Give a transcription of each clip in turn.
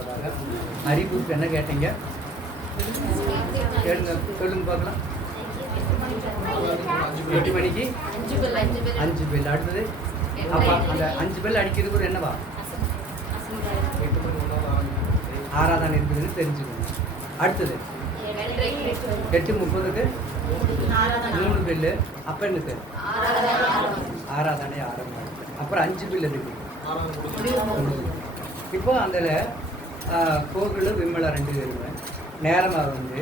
உண்டாவதாக. அறிவுக்கு என்ன கேட்டீங்க? கேளுங்க, சொல்லுங்க பார்க்கலாம். 8 மணிக்கு 5 பெல். அடுத்தது அப்போ அந்த 5 பெல் அடிக்கிறதுக்கு ஒரு என்னவா ஆராதனை இருக்குதுன்னு தெரிஞ்சுக்கணும். அடுத்தது 8:30க்கு 3 பெல்லு. அப்போ என்னது ஆராதனை ஆரம்பம். அப்புறம் 5 பெல் இருக்கு. இப்போ அதில் கோகுல் விமலா 2 பேருமே நேரமாக வந்து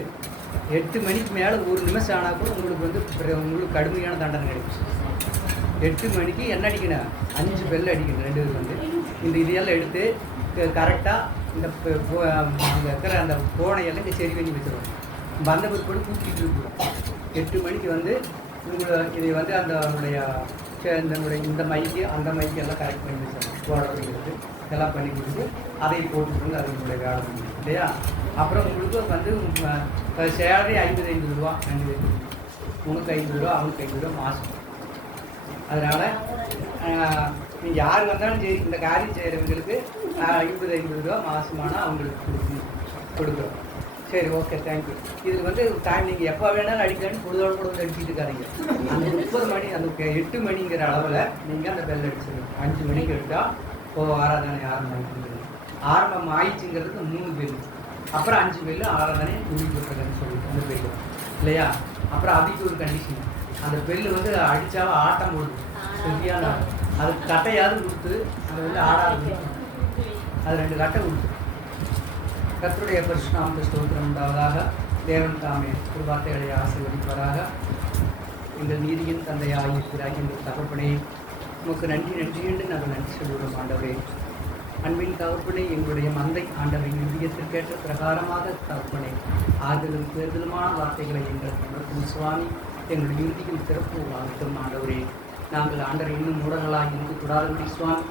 8 மணிக்கு மேலே 1 நிமிஷம் ஆனால் கூட உங்களுக்கு கடுமையான தண்டனை கிடைக்கும். 8 மணிக்கு என்ன அடிக்கணும்? 5 பெல் அடிக்கணும். 2 பேர் வந்து இந்த இதையெல்லாம் எடுத்து கரெக்டாக இந்த அங்கே இருக்கிற அந்த கோணையெல்லாம் இங்கே சரி பண்ணி வச்சுருவோம். வந்த பிற்பாடு கூட்டிகிட்டு இருக்கிறோம். 8 மணிக்கு வந்து இதை வந்து நம்மளுடைய இந்த மைக்கு அந்த மைக்கு எல்லாம் கரெக்ட் பண்ணி வச்சிடணும். போடுறது எல்லாம் பண்ணி கொடுத்து அதை போட்டுக்கொண்டு அது உங்களுடைய வேலை பண்ணி இல்லையா. அப்புறம் உங்களுக்கு வந்து சேலரி 50 ரூபா 2 பேருக்கு. உனக்கு 50 ரூபா, அவனுக்கு 50 ரூபா மாதம். அதனால் நீங்கள் யார் வந்தாலும் சரி இந்த காரியம் செய்கிறவங்களுக்கு 50 ரூபா மாதமானால் அவங்களுக்கு கொடுக்குறோம். சரி, ஓகே, தேங்க்யூ. இதில் வந்து டைம் நீங்கள் எப்போ வேணாலும் அடிக்கலான்னு பொழுதோடு கூட வந்து அடிச்சுட்டு இருக்காதிங்க. அந்த 30 மணி அந்த 8 மணிங்கிற அளவில் நீங்கள் அந்த பெல் அடிச்சிடணும். 5 மணிக்கு எடுத்தால் ஆராதனை ஆரம்பம் ஆயிடுச்சுங்கிறதுக்கு 3 பெல். அப்புறம் 5 பெல்லு ஆராதனை முடிக்கப்பட்டதுன்னு சொல்லிட்டு அந்த பெல்லு இல்லையா. அப்புறம் அதுக்கு ஒரு கண்டிஷன், அந்த பெல்லு வந்து அடித்தாவ ஆட்டம் போடுது சரியான அது கட்டையாவது கொடுத்து அதை வந்து ஆடாது. அது 2 கட்டை கொடுத்து கர்த்தருடைய பரிசுநாம ஸ்தோத்திரம் உண்டாவதாக. தேவன் தாமே வார்த்தைகளை ஆசீர்வதிப்பதாக. எங்கள் நீதியின் தந்தையாக இருக்கிறாய் எங்கள் தகப்பனே, உமக்கு நன்றி என்று நாங்கள் நன்றி சொல்கிறோம். ஆண்டவரே, அன்பின் தகப்பனே, எங்களுடைய மந்தை ஆண்டவரை நிதியத்திற்கேற்ற பிரகாரமாக தகப்பனே ஆறுதலும் தேர்தலுமான வார்த்தைகளை எங்கள் சுவாமி எங்களுடைய இறுதியில் சிறப்பு ஆகட்டும். ஆண்டவரே, நாங்கள் ஆண்டரை இன்னும் மூடங்களாக இருந்து கூடாதபடி சுவாமி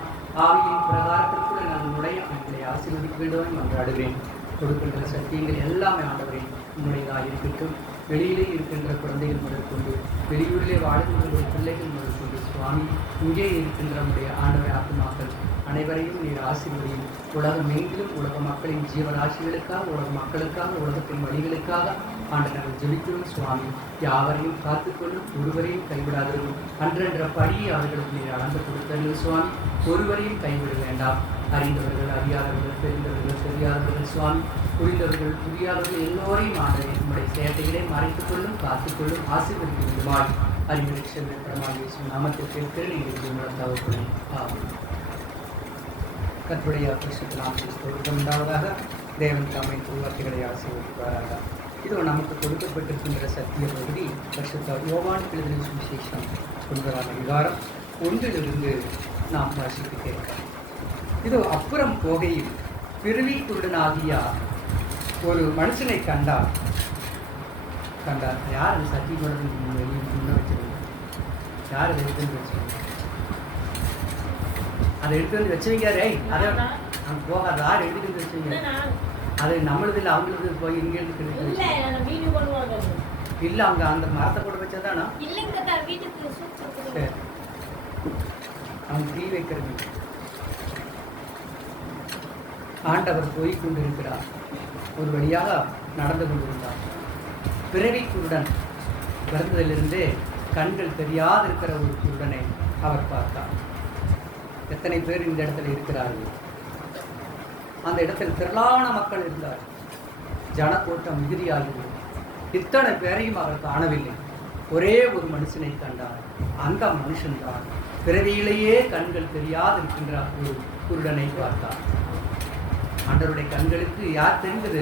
ஆவியின் பிரகாரத்திற்குள்ள நாங்கள் நுழைய எங்களை ஆசீர்வதிக்க வேண்டும் என்றாடுவேன். கொடுக்கின்ற சத்தியங்கள் எல்லாமே ஆண்டவரே உங்களுடையதாக இருக்கட்டும். வெளியிலே இருக்கின்ற குழந்தைகள் முதற்கொண்டு, வெளியூரிலே வாழ்கின்ற பிள்ளைகள் முதற்கொண்டு சுவாமி இங்கே இருக்கின்ற நம்முடைய ஆண்டவரை ஆத்மாக்கள் அனைவரையும் நீர் ஆசீர்வதியும். உலகம் எங்கிலும் உலக மக்களின் ஜீவராசிகளுக்காக, உலக மக்களுக்காக, உலகத்தின் வழிகளுக்காக ஆண்டு நாங்கள் ஜெபிக்கிறோம் சுவாமி. யாவரையும் காத்துக்கொள்ளும், ஒருவரையும் கைவிடாதவரும் அன்றென்ற படியை அவர்களுக்கு நீர் அளந்து கொடுத்தீர்கள் சுவாமி. ஒருவரையும் கைவிட வேண்டாம். அறிந்தவர்கள், அறியாதவர்கள், தெரிந்தவர்கள், தெரியாதவர்கள் சுவாமி, புரிந்தவர்கள், புரியாதவர்கள் எல்லோரையும் ஆண்டு நம்முடைய சேட்டைகளை மறைத்துக் கொள்ளும், காத்துக்கொள்ளும், ஆசீர்வதிக்க வேண்டுமாய் அறிவுரை பிரமாணம் நாமத்திற்கு நீங்கள் முழந்தாவப்படும். கர்த்தருடைய பரிசுத்த உண்டாவதாக. தேவன் தாமை வார்த்தைகளை ஆசீர்வதிப்பாராக. இது நமக்கு கொடுக்கப்பட்டிருக்கின்ற சத்திய பகுதி பரிசுத்த யோவான் எழுதின சுவிசேஷம் 9ஆம் அதிகாரம் 1 நாம் வாசித்து கேட்கிறோம். இது அப்புறம் போகையில் பிறவி குருடனாகிய ஒரு மனுஷனை கண்டார். யார் அந்த சத்தியபுரம் முன்ன வச்சிருங்க? யார் அதை எடுத்து வச்சுருங்க? அதை எடுத்து வந்து வச்சுருக்காரு. அதை அங்கே போகாது. யார் எடுத்துட்டு வச்சுருங்க? அது நம்மளது இல்லை, அவங்களுக்கு போய் இங்கேருந்து இல்லை. அவங்க அந்த மரத்தை கூட வச்சதானா? சரி, அவங்க தீ வைக்கிறது. ஆண்டவர் போய் கொண்டிருக்கிறார். ஒரு வழியாக நடந்து கொண்டிருந்தார். பிறவி குருடன், பிறந்ததிலிருந்தே கண்கள் தெரியாதிருக்கிற ஒரு குருடனை அவர் பார்த்தார். எத்தனை பேர் இந்த இடத்துல இருக்கிறார்கள்? அந்த இடத்தில் திரளான மக்கள் இருந்தார். ஜனக்கூட்டம் மிகுதியாகிறது. இத்தனை பேரையும் அவர் காணவில்லை. ஒரே ஒரு மனுஷனை கண்டார். அந்த மனுஷன்தான் பிறவியிலேயே கண்கள் தெரியாதிருக்கின்ற ஒரு குருடனை பார்த்தார். ஆண்டவருடைய கண்களுக்கு யார் தெரிந்தது?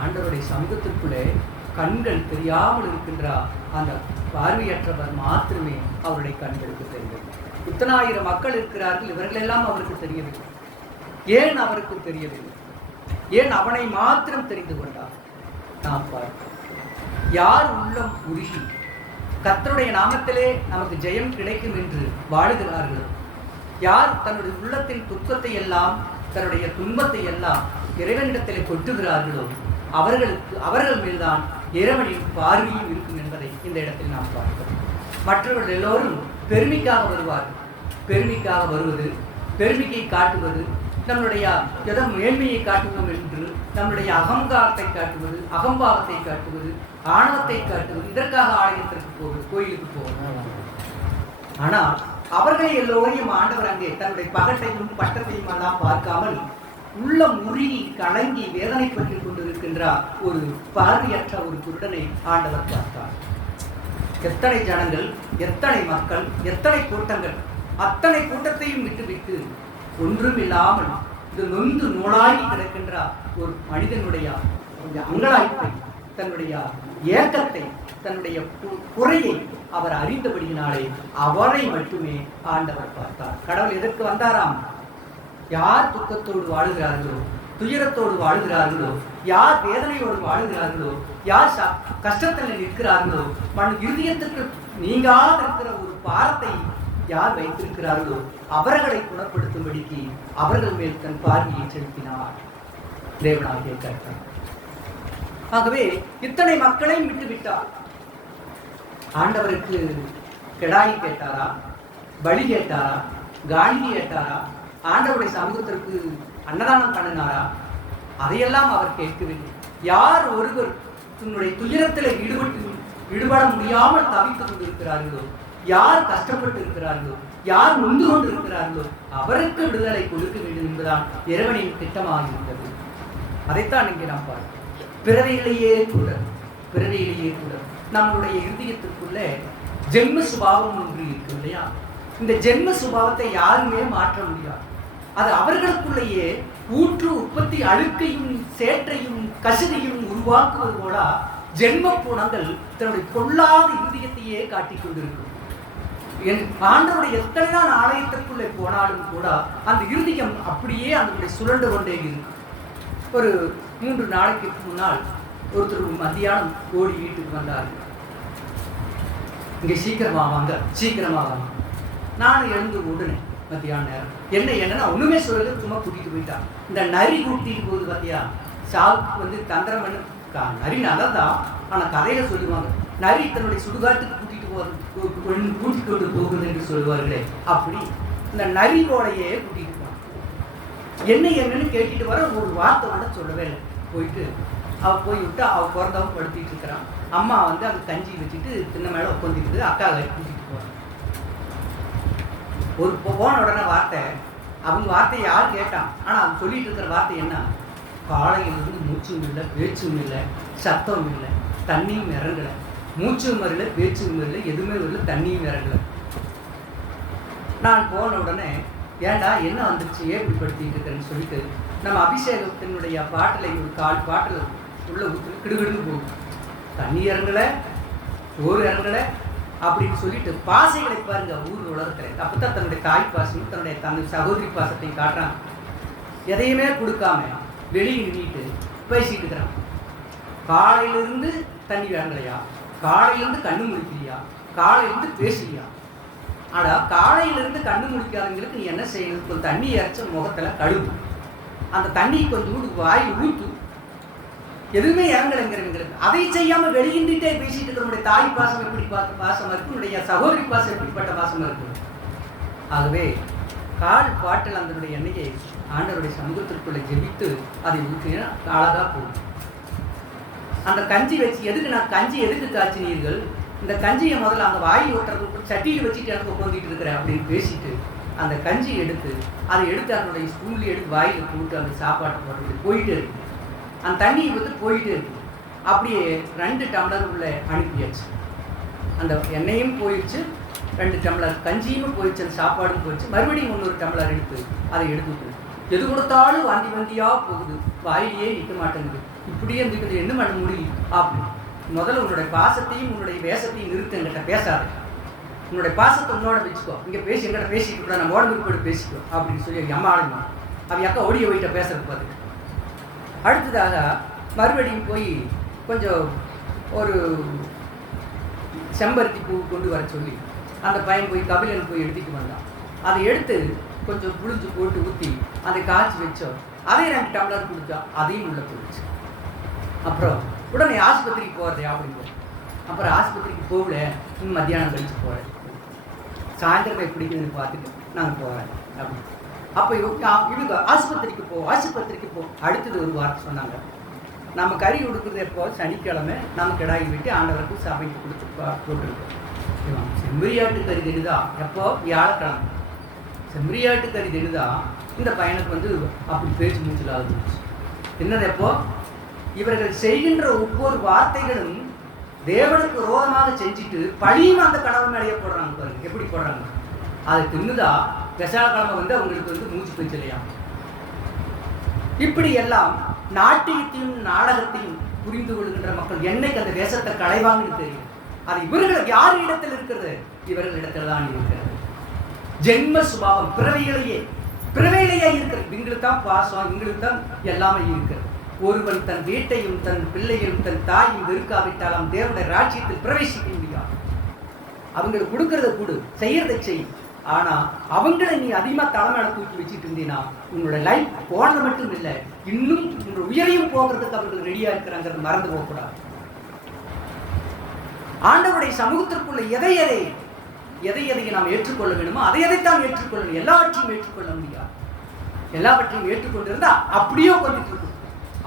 ஆண்டவருடைய சமூகத்திற்குள்ளே கண்கள் தெரியாமல் இருக்கின்ற அந்த பார்வையற்றவர் மாத்திரமே அவருடைய கண்களுக்கு தெரிந்தது. இத்தனாயிரம் மக்கள் இருக்கிறார்கள், இவர்களெல்லாம் அவருக்கு தெரியவில்லை. ஏன் அவருக்கு தெரியவில்லை? ஏன் அவனை மாத்திரம் தெரிந்து கொண்டார்? நாம் பார்க்கிறோம். யார் உள்ளம் உருகி கர்த்தருடைய நாமத்திலே நமக்கு ஜெயம் கிடைக்கும் என்று வாழுகிறார்களோ, யார் தன்னுடைய உள்ளத்தின் துக்கத்தை எல்லாம், தன்னுடைய துன்பத்தை எல்லாம் இறைவனிடத்திலே கொட்டுகிறார்களோ, அவர்கள் மேல்தான் இறைவனின் பார்வையும் இருக்கும் என்பதை இந்த இடத்தில் நாம் பார்க்கிறோம். மற்றவர்கள் எல்லோரும் பெருமைக்காக வருவார்கள். பெருமைக்காக வருவது பெருமையை காட்டுவது, நம்மளுடைய மேன்மையை காட்டுவோம் என்று நம்முடைய அகங்காரத்தை காட்டுவது, அகம்பாவத்தை காட்டுவது, ஆணவத்தை காட்டுவது, இதற்காக ஆலயத்திற்கு போவது, கோயிலுக்கு போவது. ஆனால் அவர்களை எல்லோரையும் ஆண்டவர் அங்கே தன்னுடைய பகட்டையும் பட்டத்தையும் எல்லாம் பார்க்காமல் உள்ள முருகி கலங்கி வேதனைப்பட்டுக் கொண்டிருக்கின்றார் ஒரு பார்வையற்ற ஒரு குருடனை ஆண்டவர் பார்த்தார். எத்தனை ஜனங்கள், எத்தனை மக்கள், எத்தனை கூட்டங்கள், அத்தனை கூட்டத்தையும் விட்டுவிட்டு ஒன்றும் இல்லாமல் இது நொந்து நூலாகி கிடக்கின்ற ஒரு மனிதனுடைய அங்கலாய்ப்பை, தன்னுடைய ஏக்கத்தை, தன்னுடைய குறையை அவர் அறிந்தபடியினாலே அவரை மட்டுமே ஆண்டவர் பார்த்தார். கடவுள் எதற்கு வந்தாராம்? யார் துக்கத்தோடு வாழுகிறார்களோ, துயரத்தோடு வாழுகிறார்களோ, யார் வேதனையோடு வாழுகிறார்களோ, யார் கஷ்டத்தில் நிற்கிறார்களோ, மண் இருதயத்திற்கு நீங்காத இருக்கிற ஒரு பாரத்தை யார் வைத்திருக்கிறார்களோ அவர்களை குணப்படுத்தும்படிக்கு அவர்கள் மேல் தன் பார்வையை செலுத்தினார் தேவனாகிய கர்த்தர். ஆகவே இத்தனை மக்களையும் விட்டுவிட்டார். ஆண்டவருக்கு கெடாய் கேட்டாரா, பலி கேட்டாரா, காந்தி கேட்டாரா, ஆண்டவருடைய சமூகத்திற்கு அன்னதானம் பண்ணினாரா? அதையெல்லாம் அவர் கேட்கவில்லை. யார் ஒருவர் தன்னுடைய துயரத்தில் ஈடுபட முடியாமல் தவித்துக் கொண்டிருக்கிறார்களோ, யார் கஷ்டப்பட்டு இருக்கிறார்களோ, யார் நொந்து கொண்டு இருக்கிறார்களோ அவருக்கு விடுதலை கொடுக்க வேண்டும் என்பதுதான் இறைவனின் திட்டமாக இருந்தது. அதைத்தான் இங்கே நாம் பார்க்கிறோம். பிறவியிலேயே கூட நம்மளுடைய இருதயத்திற்குள்ள ஜென்ம சுபாவம் ஒன்று இருக்கு இல்லையா? இந்த ஜென்ம சுபாவத்தை யாருமே மாற்ற முடியாது. அது அவர்களுக்குள்ளேயே ஊற்று உற்பத்தி அழுக்கையும் சேற்றையும் கசிதையும் உருவாக்குவது போல ஜென்ம குணங்கள் தன்னுடைய கொள்ளாத இருதயத்தையே காட்டிக் கொண்டிருக்கும். ஆண்டவருடைய எத்தனை தான் ஆலயத்திற்குள்ளே போனாலும் கூட அந்த இருதயம் அப்படியே அதனுடைய சுழண்டு கொண்டே இருக்கும். ஒரு 3 நாளைக்கு முன்னால் ஒருத்தர் மத்தியானம் ஓடி வீட்டுக்கு வந்தார். இங்கே சீக்கிரமா வாங்க. நானும் எழுந்து ஓடுனேன் மத்தியான நேரம். என்னன்னா ஒண்ணுமே சொல்லல, சும்மா கூட்டிட்டு போயிட்டான். இந்த நரி கூட்டிட்டு போகுது பார்த்தியா, சாவுக்கு வந்து தந்திரம் பண்ணு. நரி நல்லதான், ஆனா கதையில சொல்லுவாங்க நரி தன்னுடைய சுடுகாட்டுக்கு கூட்டிட்டு கொண்டு போகுது என்று சொல்லுவார்களே, அப்படி இந்த நரியோடையே கூட்டிட்டு போனான். என்னன்னு கேட்டுட்டு வர ஒரு வார்த்தை கூட சொல்லவே இல்லை. போயிட்டு அவ போய் விட்டு அவ பிறந்தவன் படுத்திட்டு இருக்கிறான். அம்மா வந்து அந்த கஞ்சி வச்சுட்டு தின்ன மேல உட்காந்துக்கிட்டு அக்கா கூட்டிட்டு போறான். ஒரு போன உடனே வார்த்தை, அவங்க வார்த்தையை யார் கேட்டான்? ஆனா அவன் சொல்லிட்டு இருக்கிற வார்த்தை என்ன? காலையிலிருந்து மூச்சும் இல்லை, பேச்சும் இல்லை, சத்தம் இல்லை, தண்ணியும் இறங்கலை. மூச்சும் வரல, பேச்சும் வரல, எதுவுமே வரல, தண்ணியும் இறங்கலை. நான் போன உடனே ஏண்டா என்ன வந்துருச்சு, ஏன் இப்படி படுத்திட்டு இருக்கிறேன்னு சொல்லிட்டு நம்ம அபிஷேகத்தினுடைய பாட்டிலை ஒரு கால் பாட்டில் உள்ள ஊற்று கிடுகிடுன்னு போகும். தண்ணி இறங்கலை, சோறு இறங்கலை அப்படின்னு சொல்லிட்டு பாசைகளை பாருங்க ஊர் உலகத்தில். அப்பதான் தன்னுடைய தாய் பாசமும் தன்னுடைய சகோதரி பாசத்தையும் காட்டுறான். எதையுமே கொடுக்காம வெளியே நின்றுட்டு பேசிட்டு இருக்கிறான். காலையிலிருந்து தண்ணி இறங்கலையா, காலையிலிருந்து கண்ணு முடிக்கலையா, காலையிலிருந்து பேசலையா? ஆனால் காலையிலிருந்து கண்ணு முடிக்காதவங்களுக்கு நீ என்ன செய்யணும்? கொஞ்சம் தண்ணி இறைச்ச முகத்தில் கழுவு, அந்த தண்ணி கொஞ்சம் வாயில் ஊற்று, எதுவுமே இறங்கலைங்கிறவங்களுக்கு. அதை செய்யாமல் வெளியின்றிட்டே பேசிட்டு இருக்கிற தாய் பாசம் எப்படி பாசம் இருக்கு, உன்னுடைய சகோதரி பாசம் எப்படிப்பட்ட பாசம் இருக்கு. ஆகவே கால் பாட்டில் அதனுடைய எண்ணெயை ஆண்டவருடைய சமூகத்திற்குள்ளே ஜெபித்து அதை ஊற்றினா அழகா போகும். அந்த கஞ்சி வச்சு எதுக்கு காய்ச்சினீர்கள்? இந்த கஞ்சியை முதல்ல அந்த வாயில் ஓட்டுறதுக்கு சட்டியில் வச்சுட்டு எனக்கு உட்காந்துட்டு இருக்கிறேன் அப்படின்னு பேசிட்டு அந்த கஞ்சி எடுத்து அதை எடுத்து அதனுடைய ஸ்பூன்ல எடுத்து வாயில் போட்டு அந்த சாப்பாட்டை போட்டு போயிட்டு இருக்கு. அந்த தண்ணியை வந்து போயிட்டு இருக்கு. அப்படியே 2 டம்ளர் உள்ள அனுப்பியாச்சு. அந்த எண்ணெயும் போயிடுச்சு, 2 டம்ளர் கஞ்சியும் போயிடுச்சு, அந்த சாப்பாடும் போயிடுச்சு. மறுபடியும் 1 டம்ளர் எடுத்து அதை எடுத்துட்டு எது கொடுத்தாலும் வந்தியா போகுது, வாயிலேயே நிற்க மாட்டேங்குது. இப்படியே இருந்துக்கிறது என்ன பண்ண முடியும்? அப்படி முதல்ல உன்னுடைய பாசத்தையும் உன்னுடைய வேஷத்தையும் நிறுத்த, என்கிட்ட பேசாது. உன்னுடைய பாசத்தை உன்னோட வச்சுக்கோ, இங்கே பேசி எங்கிட்ட பேசிட்டு கூட நம்ம உடம்புக்கு போய்ட்டு பேசிக்கோ அப்படின்னு சொல்லி அம்மா ஆளுமா அவ அக்கா ஓடிய போயிட்ட பேசுறது பார்த்து. அடுத்ததாக மறுபடியும் போய் கொஞ்சம் ஒரு செம்பருத்தி பூ கொண்டு வர சொல்லி அந்த பையன் போய் கபிலன் போய் எடுத்துட்டு வந்தான். அதை எடுத்து கொஞ்சம் புளிஞ்சு போட்டு ஊற்றி அதை காய்ச்சி வச்சோம். அதை 2 டம்ளர் குடிச்சா அதையும் உள்ள போயிடுச்சு. அப்புறம் உடனே ஆஸ்பத்திரிக்கு போகிறதே அப்படின்னு. அப்புறம் ஆஸ்பத்திரிக்கு போகல, மத்தியானம் கழிச்சு போகிறேன், சாயந்தரம் பிடிக்குதுன்னு பார்த்துட்டு நாங்கள் போகிறேன் அப்படின்னு. அப்போ இவங்க ஆஸ்பத்திரிக்கு போ. அடுத்தது ஒரு வார்த்தை சொன்னாங்க, நம்ம கறி கொடுக்குறது எப்போ? சனிக்கிழமை நம்ம கிடாய் வெட்டி ஆண்டவருக்கு சபைக்கு கொடுத்து போட்டுருக்கோம். செம்மறியாட்டு கறி தெரியுதா எப்போ? வியாழக்கிழமை. செம்மறியாட்டு கறி தெரியுதா? இந்த பையனுக்கு வந்து அப்படி பேச்சு மூச்சில் ஆகுது. என்னது எப்போ? இவர்கள் செய்கின்ற ஒவ்வொரு வார்த்தைகளும் தேவனுக்கு விரோதமாக செஞ்சுட்டு பழியும் அந்த கடவுள் மேலேயே போடுறாங்க. பாருங்க எப்படி போடுறாங்க. அதை தின்னுதா விசாலக்கிழமை வந்து அவங்களுக்கு வந்து மூச்சு பேச்சலையா. இப்படி எல்லாம் நாட்டியத்தையும் நாடகத்தையும் புரிந்து கொள்கின்ற மக்கள் என்னைக்கு அந்த வேஷத்தை களைவாங்கன்னு தெரியும். அது இவர்கள் யார் இடத்தில் இருக்கிறது? இவர்களிடத்தில் தான் இருக்கிறது. ஜென்ம சுபாவம் பிறவையிலேயே இருக்கிறது. இவங்களுக்கு தான் பாசம், இவங்களுக்கு தான் எல்லாமே இருக்கிறது. ஒருவன் தன் வீட்டையும் தன் பிள்ளையும் தன் தாயும் வெறுக்காவிட்டாலும் தேவனுடைய ராஜ்யத்தில் பிரவேசிக்க முடியாது. அவங்களுக்கு கொடுக்கறத கொடு, செய்யறதை செய். ஆனா அவங்களை நீ அதிகமா தலைமையில தூக்கி வச்சுட்டு இருந்தீங்கன்னா உங்களோட லைஃப் போனது மட்டும் இல்லை, இன்னும் உங்களோட உயரையும் போகிறதுக்கு அவர்கள் ரெடியா இருக்கிறாங்கிறது மறந்து போகக்கூடாது. ஆண்டவருடைய சமூகத்திற்குள்ள எதை நாம் ஏற்றுக்கொள்ள வேண்டுமோ அதைத்தான் ஏற்றுக்கொள்ளணும். எல்லாவற்றையும் ஏற்றுக்கொள்ள முடியாது. எல்லாவற்றையும் ஏற்றுக்கொண்டிருந்தா அப்படியே உட்கார்ந்துட்டு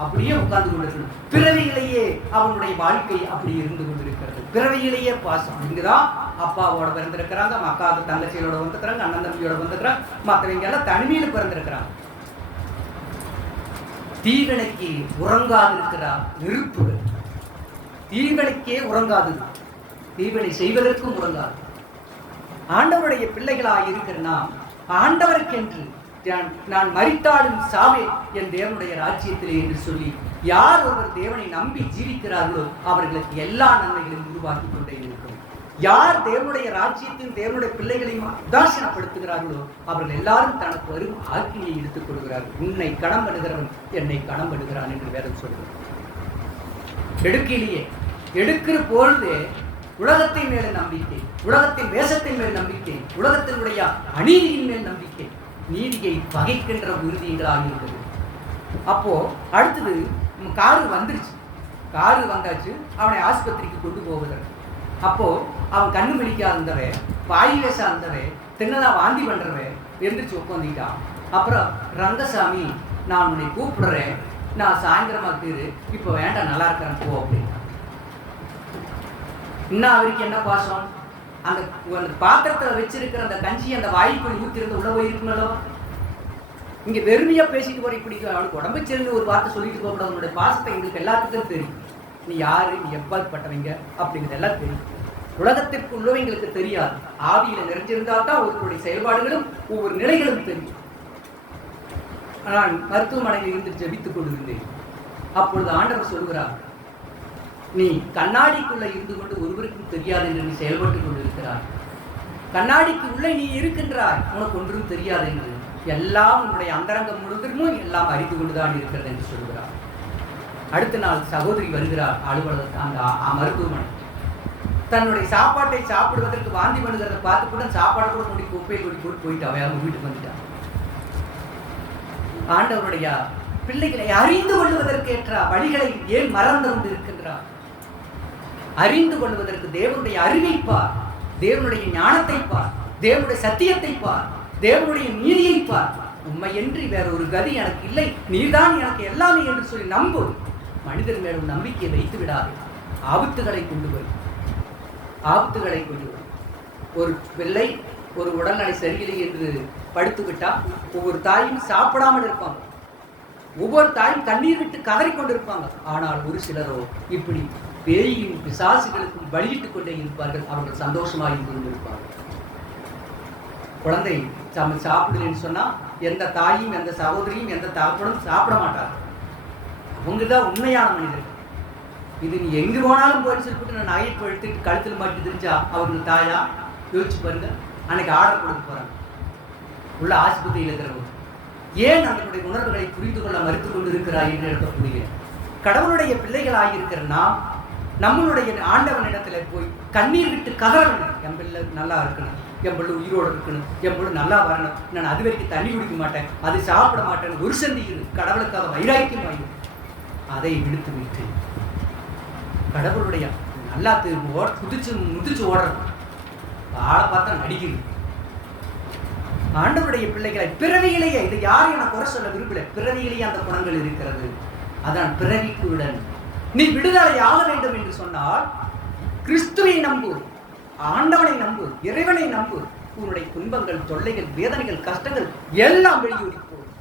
அப்படியே உட்கார்ந்து கொண்டிருக்கணும். பிறவியிலேயே அவனுடைய வாழ்க்கை அப்படி இருந்து கொண்டிருக்கிறது. பிறவியிலேயே பாசம். இங்குதான் அப்பாவோட பிறந்திருக்கிறாங்க, அக்காவுக்கு தங்கச்சியோட வந்துக்கிறாங்க, அண்ணன் தம்பியோட வந்துக்கிறாங்க, மற்றவங்க எல்லாம் தனிமையில பிறந்திருக்கிறாங்க. தீவினைக்கு உறங்காதிருக்கிறார் நெருப்புகள். தீவினைக்கே உறங்காது, தீவினை செய்வதற்கும் உறங்காது. ஆண்டவருடைய பிள்ளைகளாக இருக்கிற நாம் ஆண்டவருக்கென்று நான் மரித்தாலும் சாவேன் என் தேவனுடைய ராஜ்யத்திலே என்று சொல்லி யார் ஒருவர் தேவனை நம்பி ஜீவிக்கிறார்களோ அவர்களுக்கு எல்லா நன்மைகளையும் உருவாக்கி கொண்டே இருக்கும். யார் தேவனுடைய ராஜ்யத்தையும் தேவனுடைய பிள்ளைகளையும் உதாசீனப்படுத்துகிறார்களோ அவர்கள் எல்லாரும் தனக்கு வரும் ஆக்கினியை எடுத்துக் கொள்கிறார்கள். உன்னை கணம் பண்ணுகிறவன் என்னை கணம் பண்ணுகிறான் என்று வேதம் சொல்கிறார். எடுக்கிற பொழுது உலகத்தின் மேல நம்பிக்கை, உலகத்தின் வேஷத்தின் மேல் நம்பிக்கை, உலகத்தினுடைய அநீதியின் மேல் நம்பிக்கை, நீதியை பகைக்கின்ற உறுதிகளாக இருந்தது. அப்போ அடுத்தது காரு வந்துருச்சு. காரு வந்தாச்சு, அவனை ஆஸ்பத்திரிக்கு கொண்டு போவதற்கு. அப்போ அவன் கண்ணு மணிக்கா இருந்தவன், வாய் வேஷா இருந்தவன், தின்னதா வாந்தி பண்றவன் எந்திரிச்சு உட்காந்துக்கிட்டான். அப்புறம் ரங்கசாமி நான் உன்னை கூப்பிடுறேன், நான் சாயந்தரமா தீரு, இப்போ வேண்டாம் நல்லா இருக்கிறேன் போ அப்படின்னா. இன்னும் அவருக்கு என்ன பாசம்? அந்த பாத்திரத்தில் வச்சிருக்கிற அந்த கஞ்சி அந்த வாய்க்குள் ஊத்திருந்து உள்ள போயிருக்கணும். இங்க வெறுமையா பேசிட்டு போற இப்படி அவனுக்கு உடம்பு சேர்ந்து ஒரு வார்த்தை சொல்லிட்டு போகக்கூடாது. உன்னுடைய பாசத்தை எங்களுக்கு எல்லாத்துக்கும் தெரியும். நீ யாரு, நீ எவ்வாறுப்பட்டவங்க அப்படிங்கிறது எல்லாம் தெரியும். உலகத்திற்கு உள்ளவங்களுக்கு தெரியாது. ஆவியில நிறைஞ்சிருந்தா தான் ஒருவருடைய செயல்பாடுகளும் ஒவ்வொரு நிலைகளும் தெரியும். நான் மருத்துவமனையில் இருந்து ஜெபித்துக் கொண்டிருந்தேன். அப்பொழுது ஆண்டவர் சொல்கிறார், நீ கண்ணாடிக்குள்ள இருந்து கொண்டு ஒருவருக்கும் தெரியாது என்று நீ செயல்பட்டுக் கொண்டிருக்கிறார். கண்ணாடிக்கு உள்ளே நீ இருக்கின்றாய், உனக்கு ஒன்றும் தெரியாது என்று. எல்லாம் உன்னுடைய அந்தரங்கம் முழுவதும் எல்லாம் அறிந்து கொண்டுதான் இருக்கிறது என்று சொல்கிறார். அடுத்த நாள் சகோதரி வருகிறார் அலுவலகத்தில், அந்த மருத்துவமனை. தன்னுடைய சாப்பாட்டை சாப்பிடுவதற்கு வாந்தி பண்ணுகிறத பார்த்து கூட சாப்பாடு கூட முடி குப்பையை கொடி போட்டு போயிட்டு அவங்க வீட்டுக்கு வந்துட்டான். ஆண்டவருடைய பிள்ளைகளை அறிந்து கொள்வதற்கு ஏற்ற வழிகளை ஏன் மறந்து கொண்டு இருக்கின்றார்? அறிந்து கொள்வதற்கு தேவனுடைய அறிவை பார், தேவனுடைய ஞானத்தை பார், தேவனுடைய சத்தியத்தை பார், தேவனுடைய நீதியை பார். உண்மையின்றி வேற ஒரு கதி எனக்கு இல்லை, நீதான் எனக்கு எல்லாமே என்று சொல்லி நம்பு. மனிதர் மேலும் நம்பிக்கையை வைத்து விடாது. ஆபத்துகளை கொண்டு போய் ஒரு பிள்ளை ஒரு உடல்நிலை சரியில்லை என்று படுத்து விட்டால் ஒவ்வொரு தாயும் சாப்பிடாமல் இருப்பாங்க, ஒவ்வொரு தாயும் கண்ணீர் விட்டு கதறிக்கொண்டிருப்பாங்க. ஆனால் ஒரு சிலரோ இப்படி பேயும் பிசாசுகளுக்கும் வழியிட்டுக் கொண்டே இருப்பார்கள். அவர்கள் சந்தோஷமாக இருந்து கொண்டிருப்பார்கள். குழந்தை சாப்பிடலன்னு சொன்னா எந்த தாயும் எந்த சகோதரியும் எந்த தகப்பனும் சாப்பிட மாட்டார்கள். அவங்கதான் உண்மையான மனிதர்கள். இது நீ எங்கு போனாலும் போய் சொல்லிட்டு நான் நகையை எடுத்துட்டு கழுத்தில் மாட்டி தெரிஞ்சா அவர்கள் தாயா? யோசிச்சு பாருங்க. அன்னைக்கு ஆர்டர் கொடுக்க போறாங்க உள்ள ஆஸ்பத்திரியில் இருக்கிறவங்க. ஏன் நம்மளுடைய உணர்வுகளை புரிந்து கொள்ள மறுத்து கொண்டு இருக்கிறாய் என்று எடுக்கக்கூடிய கடவுளுடைய பிள்ளைகளாக இருக்கிற நாம் நம்மளுடைய ஆண்டவனிடத்துல போய் கண்ணீர் விட்டு கதற வேண்டும். என் பிள்ளை நல்லா இருக்கணும், என் பிள்ளை உயிரோடு இருக்கணும், என் பிள்ளை நல்லா வரணும், நான் அது வரைக்கும் தண்ணி குடிக்க மாட்டேன், அது சாப்பிட மாட்டேன், ஒரு சந்திக்கிறது கடவுளுக்காக வைராக்கியமாயும் அதை விடுத்து விட்டு கடவுளுடைய நல்லா குதிச்சு முதிச்சு ஓடுறது ஆளை பார்த்தா நடிக்குது. ஆண்டவருடைய பிள்ளைகளை பிறவியிலேயே, இது யாரையும் நான் குறை சொல்ல விரும்பல, பிறவியிலேயே அந்த குணங்கள் இருக்கிறது. அதான் பிறவிக்குடன் நீ விடுதலை ஆக வேண்டும் என்று சொன்னால் கிறிஸ்துவை நம்பு, ஆண்டவனை நம்பு, இறைவனை நம்பு. உன்னுடைய துன்பங்கள், தொல்லைகள், வேதனைகள், கஷ்டங்கள் எல்லாம் வெளியூறி போகும்.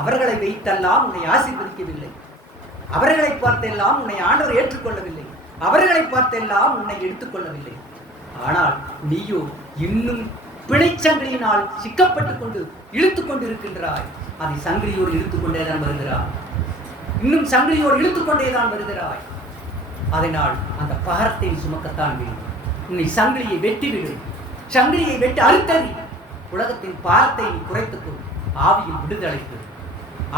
அவர்களை வைத்தெல்லாம் உன்னை ஆசீர்வதிக்கவில்லை, அவர்களை பார்த்தெல்லாம் உன்னை ஆண்டவர் ஏற்றுக்கொள்ளவில்லை, அவர்களை பார்த்தெல்லாம் உன்னை எடுத்துக்கொள்ளவில்லை. ஆனால் நீயோ இன்னும் பிணைச்சங்கிலியினால் சிக்கப்பட்டுக் கொண்டு இழுத்துக் கொண்டு இருக்கின்றாய். அதை சங்கிலியோடு இழுத்துக் கொண்டேதான் வருகிறாய், இன்னும் சங்கிலியோடு இழுத்துக் கொண்டேதான் வருகிறாய். அதனால் அந்த பாரத்தை சுமக்கத்தான் வேண்டும். உன்னை சங்கிலியை வெட்டிவிடு, சங்கிலியை வெட்டி அறுத்தறி. உலகத்தின் பாரத்தை நீ குறைத்துக்கொள். ஆவியில் விடுதலை பெறு,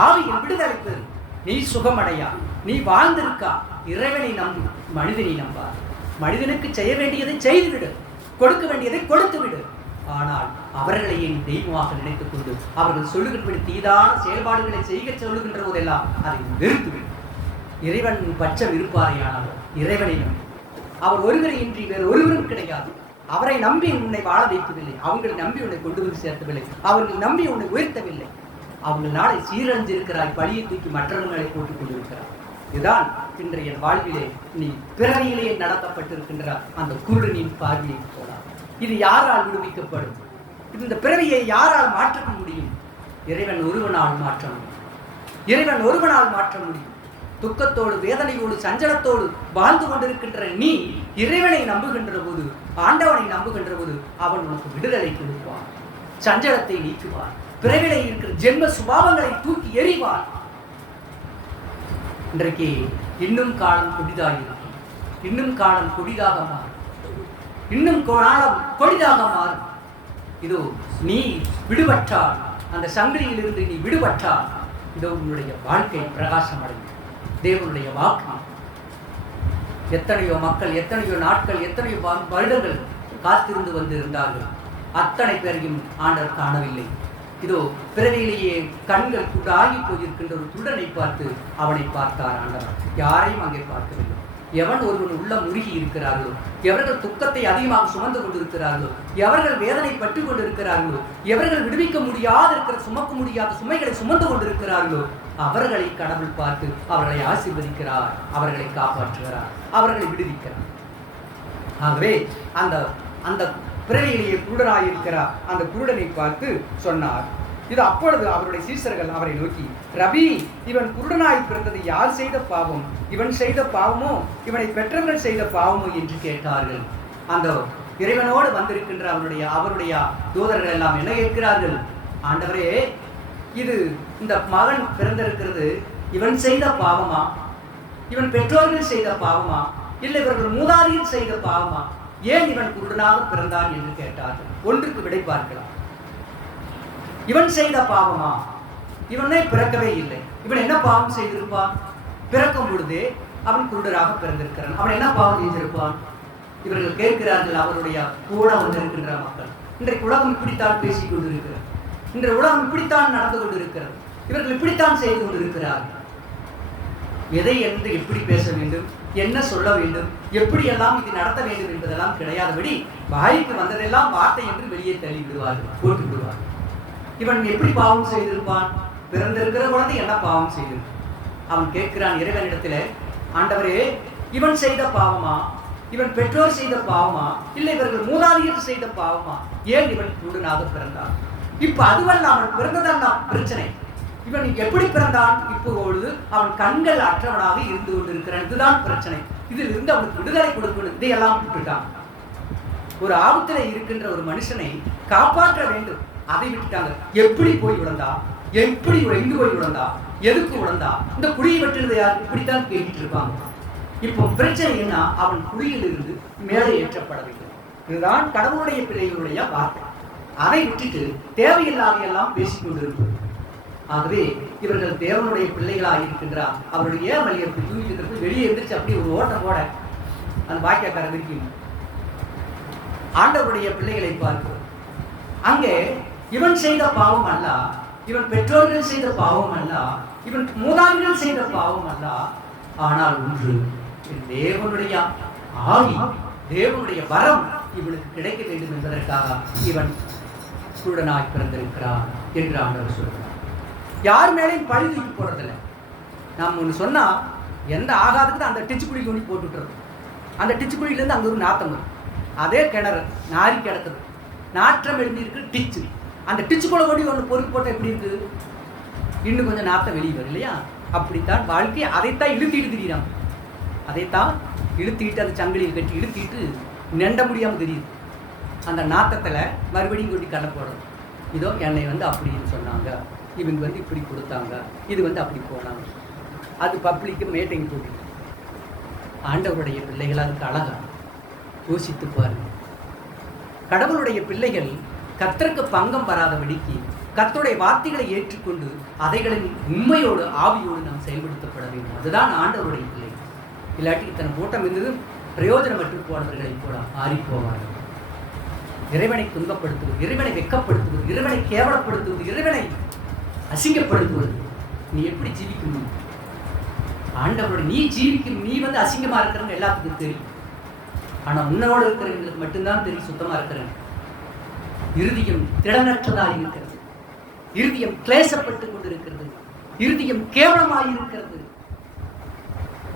ஆவியில் விடுதலை பெறு. நீ சுகமடையா, நீ வாழ்ந்திருக்கா. இறைவனை நம்பு, மனிதனை நம்பார். மனிதனுக்கு செய்ய வேண்டியதை செய்துவிடு, கொடுக்க வேண்டியதை கொடுத்து விடு. ஆனால் அவர்களையே நீ தெய்வமாக நினைத்துக் கொண்டு அவர்கள் சொல்லுகின்றபடி தீதான செயல்பாடுகளை செய்ய சொல்லுகின்ற போதெல்லாம் அதை வெறுத்துவிடு. இறைவன் பட்சம் இருப்பாரையானால் இறைவனை நம்பி, அவர் ஒருவரை இன்றி வேறு ஒருவரும் கிடையாது. அவரை நம்பி உன்னை வாழ வைக்கவில்லை, அவங்களை நம்பி உன்னை கொண்டு வந்து சேர்த்தவில்லை, அவர்கள் நம்பி உன்னை உயர்த்தவில்லை. அவங்கள் நாளை சீரழிஞ்சிருக்கிறாய், பழியை தூக்கி மற்றவர்களை போட்டுக் கொண்டிருக்கிறார். இதுதான் இன்றைய வாழ்விலே நீ பிறவியிலேயே நடத்தப்பட்டிருக்கின்ற அந்த குருடனின் பார்வையை போலாம். இது யாரால் விடுவிக்கப்படும்? இந்த பிறவியை யாரால் மாற்ற முடியும்? இறைவன் ஒருவனால் மாற்ற முடியும், இறைவன் ஒருவனால் மாற்ற முடியும். துக்கத்தோடு, வேதனையோடு, சஞ்சலத்தோடு வாழ்ந்து கொண்டிருக்கின்ற நீ இறைவனை நம்புகின்ற போது, ஆண்டவனை நம்புகின்ற போது அவன் உனக்கு விடுதலை கொடுப்பான், சஞ்சலத்தை நீக்குவான், பிறவிலே இருக்கிற ஜென்ம சுபாவங்களை தூக்கி எறிவான். இன்றைக்கு இன்னும் காலம் கொடிதாக இருக்கும், இன்னும் காலம் கொடிதாக மாறும், இன்னும் காலம் கொடிதாக மாறும். இதோ நீ விடுபட்டால், அந்த சங்கிலியிலிருந்து நீ விடுபட்டால், இதோ உன்னுடைய வாழ்க்கை பிரகாசம் அடையும். தேவனுடைய வாக்கு. எத்தனையோ மக்கள், எத்தனையோ நாட்கள், எத்தனையோ வருடங்கள் காத்திருந்து வந்திருந்தார்கள். அத்தனை பேரையும் ஆண்டவர் காணவில்லை. இதோ பிறவியிலேயே கண்கள் கூட்டாகி போயிருக்கின்ற ஒரு குருடனை பார்த்து அவனை பார்த்தார் ஆண்டவர். யாரையும் அங்கே பார்க்கவில்லை. எவன் ஒருவன் உள்ள முருகி இருக்கிறார்களோ, எவர்கள் துக்கத்தை அதிகமாக சுமந்து கொண்டிருக்கிறார்களோ, எவர்கள் வேதனை பட்டு கொண்டிருக்கிறார்களோ, எவர்கள் விடுவிக்க முடியாத இருக்கிற, சுமக்க முடியாத சுமைகளை சுமந்து கொண்டிருக்கிறார்களோ, அவர்களை கடவுள் பார்த்து அவர்களை ஆசீர்வதிக்கிறார், அவர்களை காப்பாற்றுகிறார், அவர்களை விடுவிக்கிறார். ஆகவே அந்த அந்த பிறவியிலேயே குருடனாயிருக்கிறார் அந்த குருடனை பார்த்து சொன்னார். இது அப்பொழுது அவருடைய சீசர்கள் அவரை நோக்கி, ரபி, இவன் குருடனாய் பிறந்தது யார் செய்த பாவம்? இவன் செய்த பாவமோ, இவனை பெற்றவர்கள் செய்த பாவமோ என்று கேட்டார்கள். அந்த இறைவனோடு வந்திருக்கின்ற அவருடைய தூதர்கள் எல்லாம் என்ன கேட்கிறார்கள்? ஆண்டவரே, இது இந்த மகன் பிறந்திருக்கிறது, இவன் செய்த பாவமா, இவன் பெற்றோர்கள் செய்த பாவமா, இல்லை இவர்கள் மூதாதையர் செய்த பாவமா, ஏன் இவன் குருடனாக பிறந்தான் என்று கேட்டார்கள். ஒன்றுக்கு விடை பார்க்கலாம். இவன் செய்த பாவமா? இவனே பிறக்கவே இல்லை. இவன் என்ன பாவம் செய்திருப்பான்? பிறக்கும் பொழுதே அவன் குருடராக பிறந்திருக்கிறான். அவன் என்ன பாவம் செய்திருப்பான்? இவர்கள் கேட்கிறார்கள். அவருடைய கூட வந்திருக்கின்ற மக்கள், இன்றைக்கு உலகம் இப்படித்தான் பேசிக் கொண்டிருக்கிறது, இன்றைய உலகம் இப்படித்தான் நடந்து கொண்டிருக்கிறது, இவர்கள் இப்படித்தான் செய்து கொண்டிருக்கிறார்கள். எதை என்று எப்படி பேச வேண்டும், என்ன சொல்ல வேண்டும், எப்படியெல்லாம் இது நடத்த வேண்டும் என்பதெல்லாம் கிடையாதபடி வாய்க்கு வந்ததெல்லாம் வார்த்தை என்று வெளியே தள்ளி விடுவார்கள், போட்டு விடுவார்கள். இவன் எப்படி பாவம் செய்திருப்பான்? பிறந்திருக்கிற குழந்தை என்ன பாவம் செய்திருப்பான்? அவன் கேட்கிறான் இறைவனிடத்துல, ஆண்டவரே, இவன் செய்த பாவமா, இவன் பெற்றோர் செய்த பாவமா, இல்லை இவர்கள் மூதாதையர் செய்த பாவமா, ஏன் இவன் குருடனாக பிறந்தான்? இப்ப அதுவல்ல, அவன் பிறந்ததெல்லாம் பிரச்சனை. இவன் எப்படி பிறந்தான்? இப்பொழுது அவன் கண்கள் அற்றவனாக இருந்து கொண்டிருக்கிறான். இதுதான் பிரச்சனை. இதில் இருந்து அவனுக்கு விடுதலை கொடுக்கணும். இதையெல்லாம் விட்டுட்டான். ஒரு ஆபத்துல இருக்கின்ற ஒரு மனுஷனை காப்பாற்ற வேண்டும், அதை விட்டுட்டாங்க. எப்படி போய் விழுந்தா, எப்படி எங்கு போய் விழுந்தா, எதுக்கு விழுந்தா, இந்த குழியை வெட்டுறது யார், இப்படித்தான் கேட்டுட்டு இருப்பாங்க. இப்போ பிரச்சனை என்ன? அவன் குழியிலிருந்து மேலே ஏற்றப்பட வேண்டும். இதுதான் கடவுளுடைய பிள்ளைகளுடைய வார்த்தை. அதை விட்டுட்டு தேவையில்லாதையெல்லாம் பேசிக் கொண்டிருப்பது. ஆகவே இவர்கள் தேவனுடைய பிள்ளைகளாக இருக்கின்றார். அவருடைய ஏமலியை தூங்கிட்டு வெளியே இருந்துச்சு, அப்படி ஒரு ஓட்டம் போட அந்த வாக்கியக்காரர் இருக்கும். ஆண்டவருடைய பிள்ளைகளை பார்க்கிறோம். அங்கே இவன் செய்த பாவம் அல்ல, இவன் பெற்றோர்கள் செய்த பாவம் அல்ல, இவன் மூதாதையர்கள் செய்த பாவம் அல்ல. ஆனால் ஒன்று, தேவனுடைய ஆவி, தேவனுடைய வரம் இவனுக்கு கிடைக்க வேண்டும் என்பதற்காக இவன் குருடனாய் பிறந்திருக்கிறான் என்று ஆண்டவர் சொல்கிறார். யார் மேலேயும் பழி தூக்கி போடுறதில்லை. நாம் ஒன்று சொன்னால் எந்த ஆகாதுக்கு அந்த டிச்சு குழி கொண்டு போட்டுவிட்டுறது. அந்த டிச்சு குழியிலேருந்து அங்கே ஒரு நாத்தம் வரும். அதே கிணறு நாரி கிடக்குது, நாற்றம் எழுந்திருக்கு டிச்சு. அந்த டிச்சுக்குள்ள ஓடி ஒன்று பொறுப்பு போட்டால் எப்படி இருக்குது? இன்னும் கொஞ்சம் நாத்தம் வெளியே வரும் இல்லையா? அப்படித்தான் வாழ்க்கை. அதைத்தான் இழுத்திட்டு திரியிறான். அதைத்தான் இழுத்திட்டு அந்த சங்கிலியில் கட்டி இழுத்திட்டு நெண்ட முடியாமல் தெரியுது. அந்த நாத்தத்தில் மறுபடியும் கொண்டு கடை போடுறது. இதோ என்னை அப்படின்னு சொன்னாங்க, இவங்க இப்படி கொடுத்தாங்க, இது அப்படி போனாங்க. அது பப்ளிக்கு மீட்டிங் போட்டு ஆண்டவருடைய பிள்ளைகள் அதுக்கு அழகா யோசித்து பாருங்க. கடவுளுடைய பிள்ளைகள் கர்த்தருக்கு பங்கம் வராதபடிக்கு கர்த்தருடைய வார்த்தைகளை ஏற்றுக்கொண்டு அதைகளின் உண்மையோடு ஆவியோடு நாம் செயல்படுத்தப்பட வேண்டும். அதுதான் ஆண்டவருடைய பிள்ளை. இல்லாட்டி இத்தனை கூட்டம் இருந்தது பிரயோஜனமற்று போனவர்களை போல ஆறி போவார்கள். இறைவனை துன்பப்படுத்துவது, இறைவனை வெட்கப்படுத்துவது, இறைவனை கேவலப்படுத்துவது, இறைவனை அசிங்கப்படுத்துவது. நீ எப்படி ஜீவிக்கணும்? ஆண்டவரோட நீ ஜீவிக்கும். நீ அசிங்கமா இருக்கிறன்னு எல்லாத்துக்கும் தெரியும். ஆனா உன்னோடு இருக்கிறவங்களுக்கு மட்டும்தான் தெரியும் சுத்தமா இருக்கிறேன். இருதயம் திடனற்றதாக இருக்கிறது, இருதயம் கிளேசப்பட்டு கொண்டிருக்கிறது, இருதயம் கேவலமாக இருக்கிறது.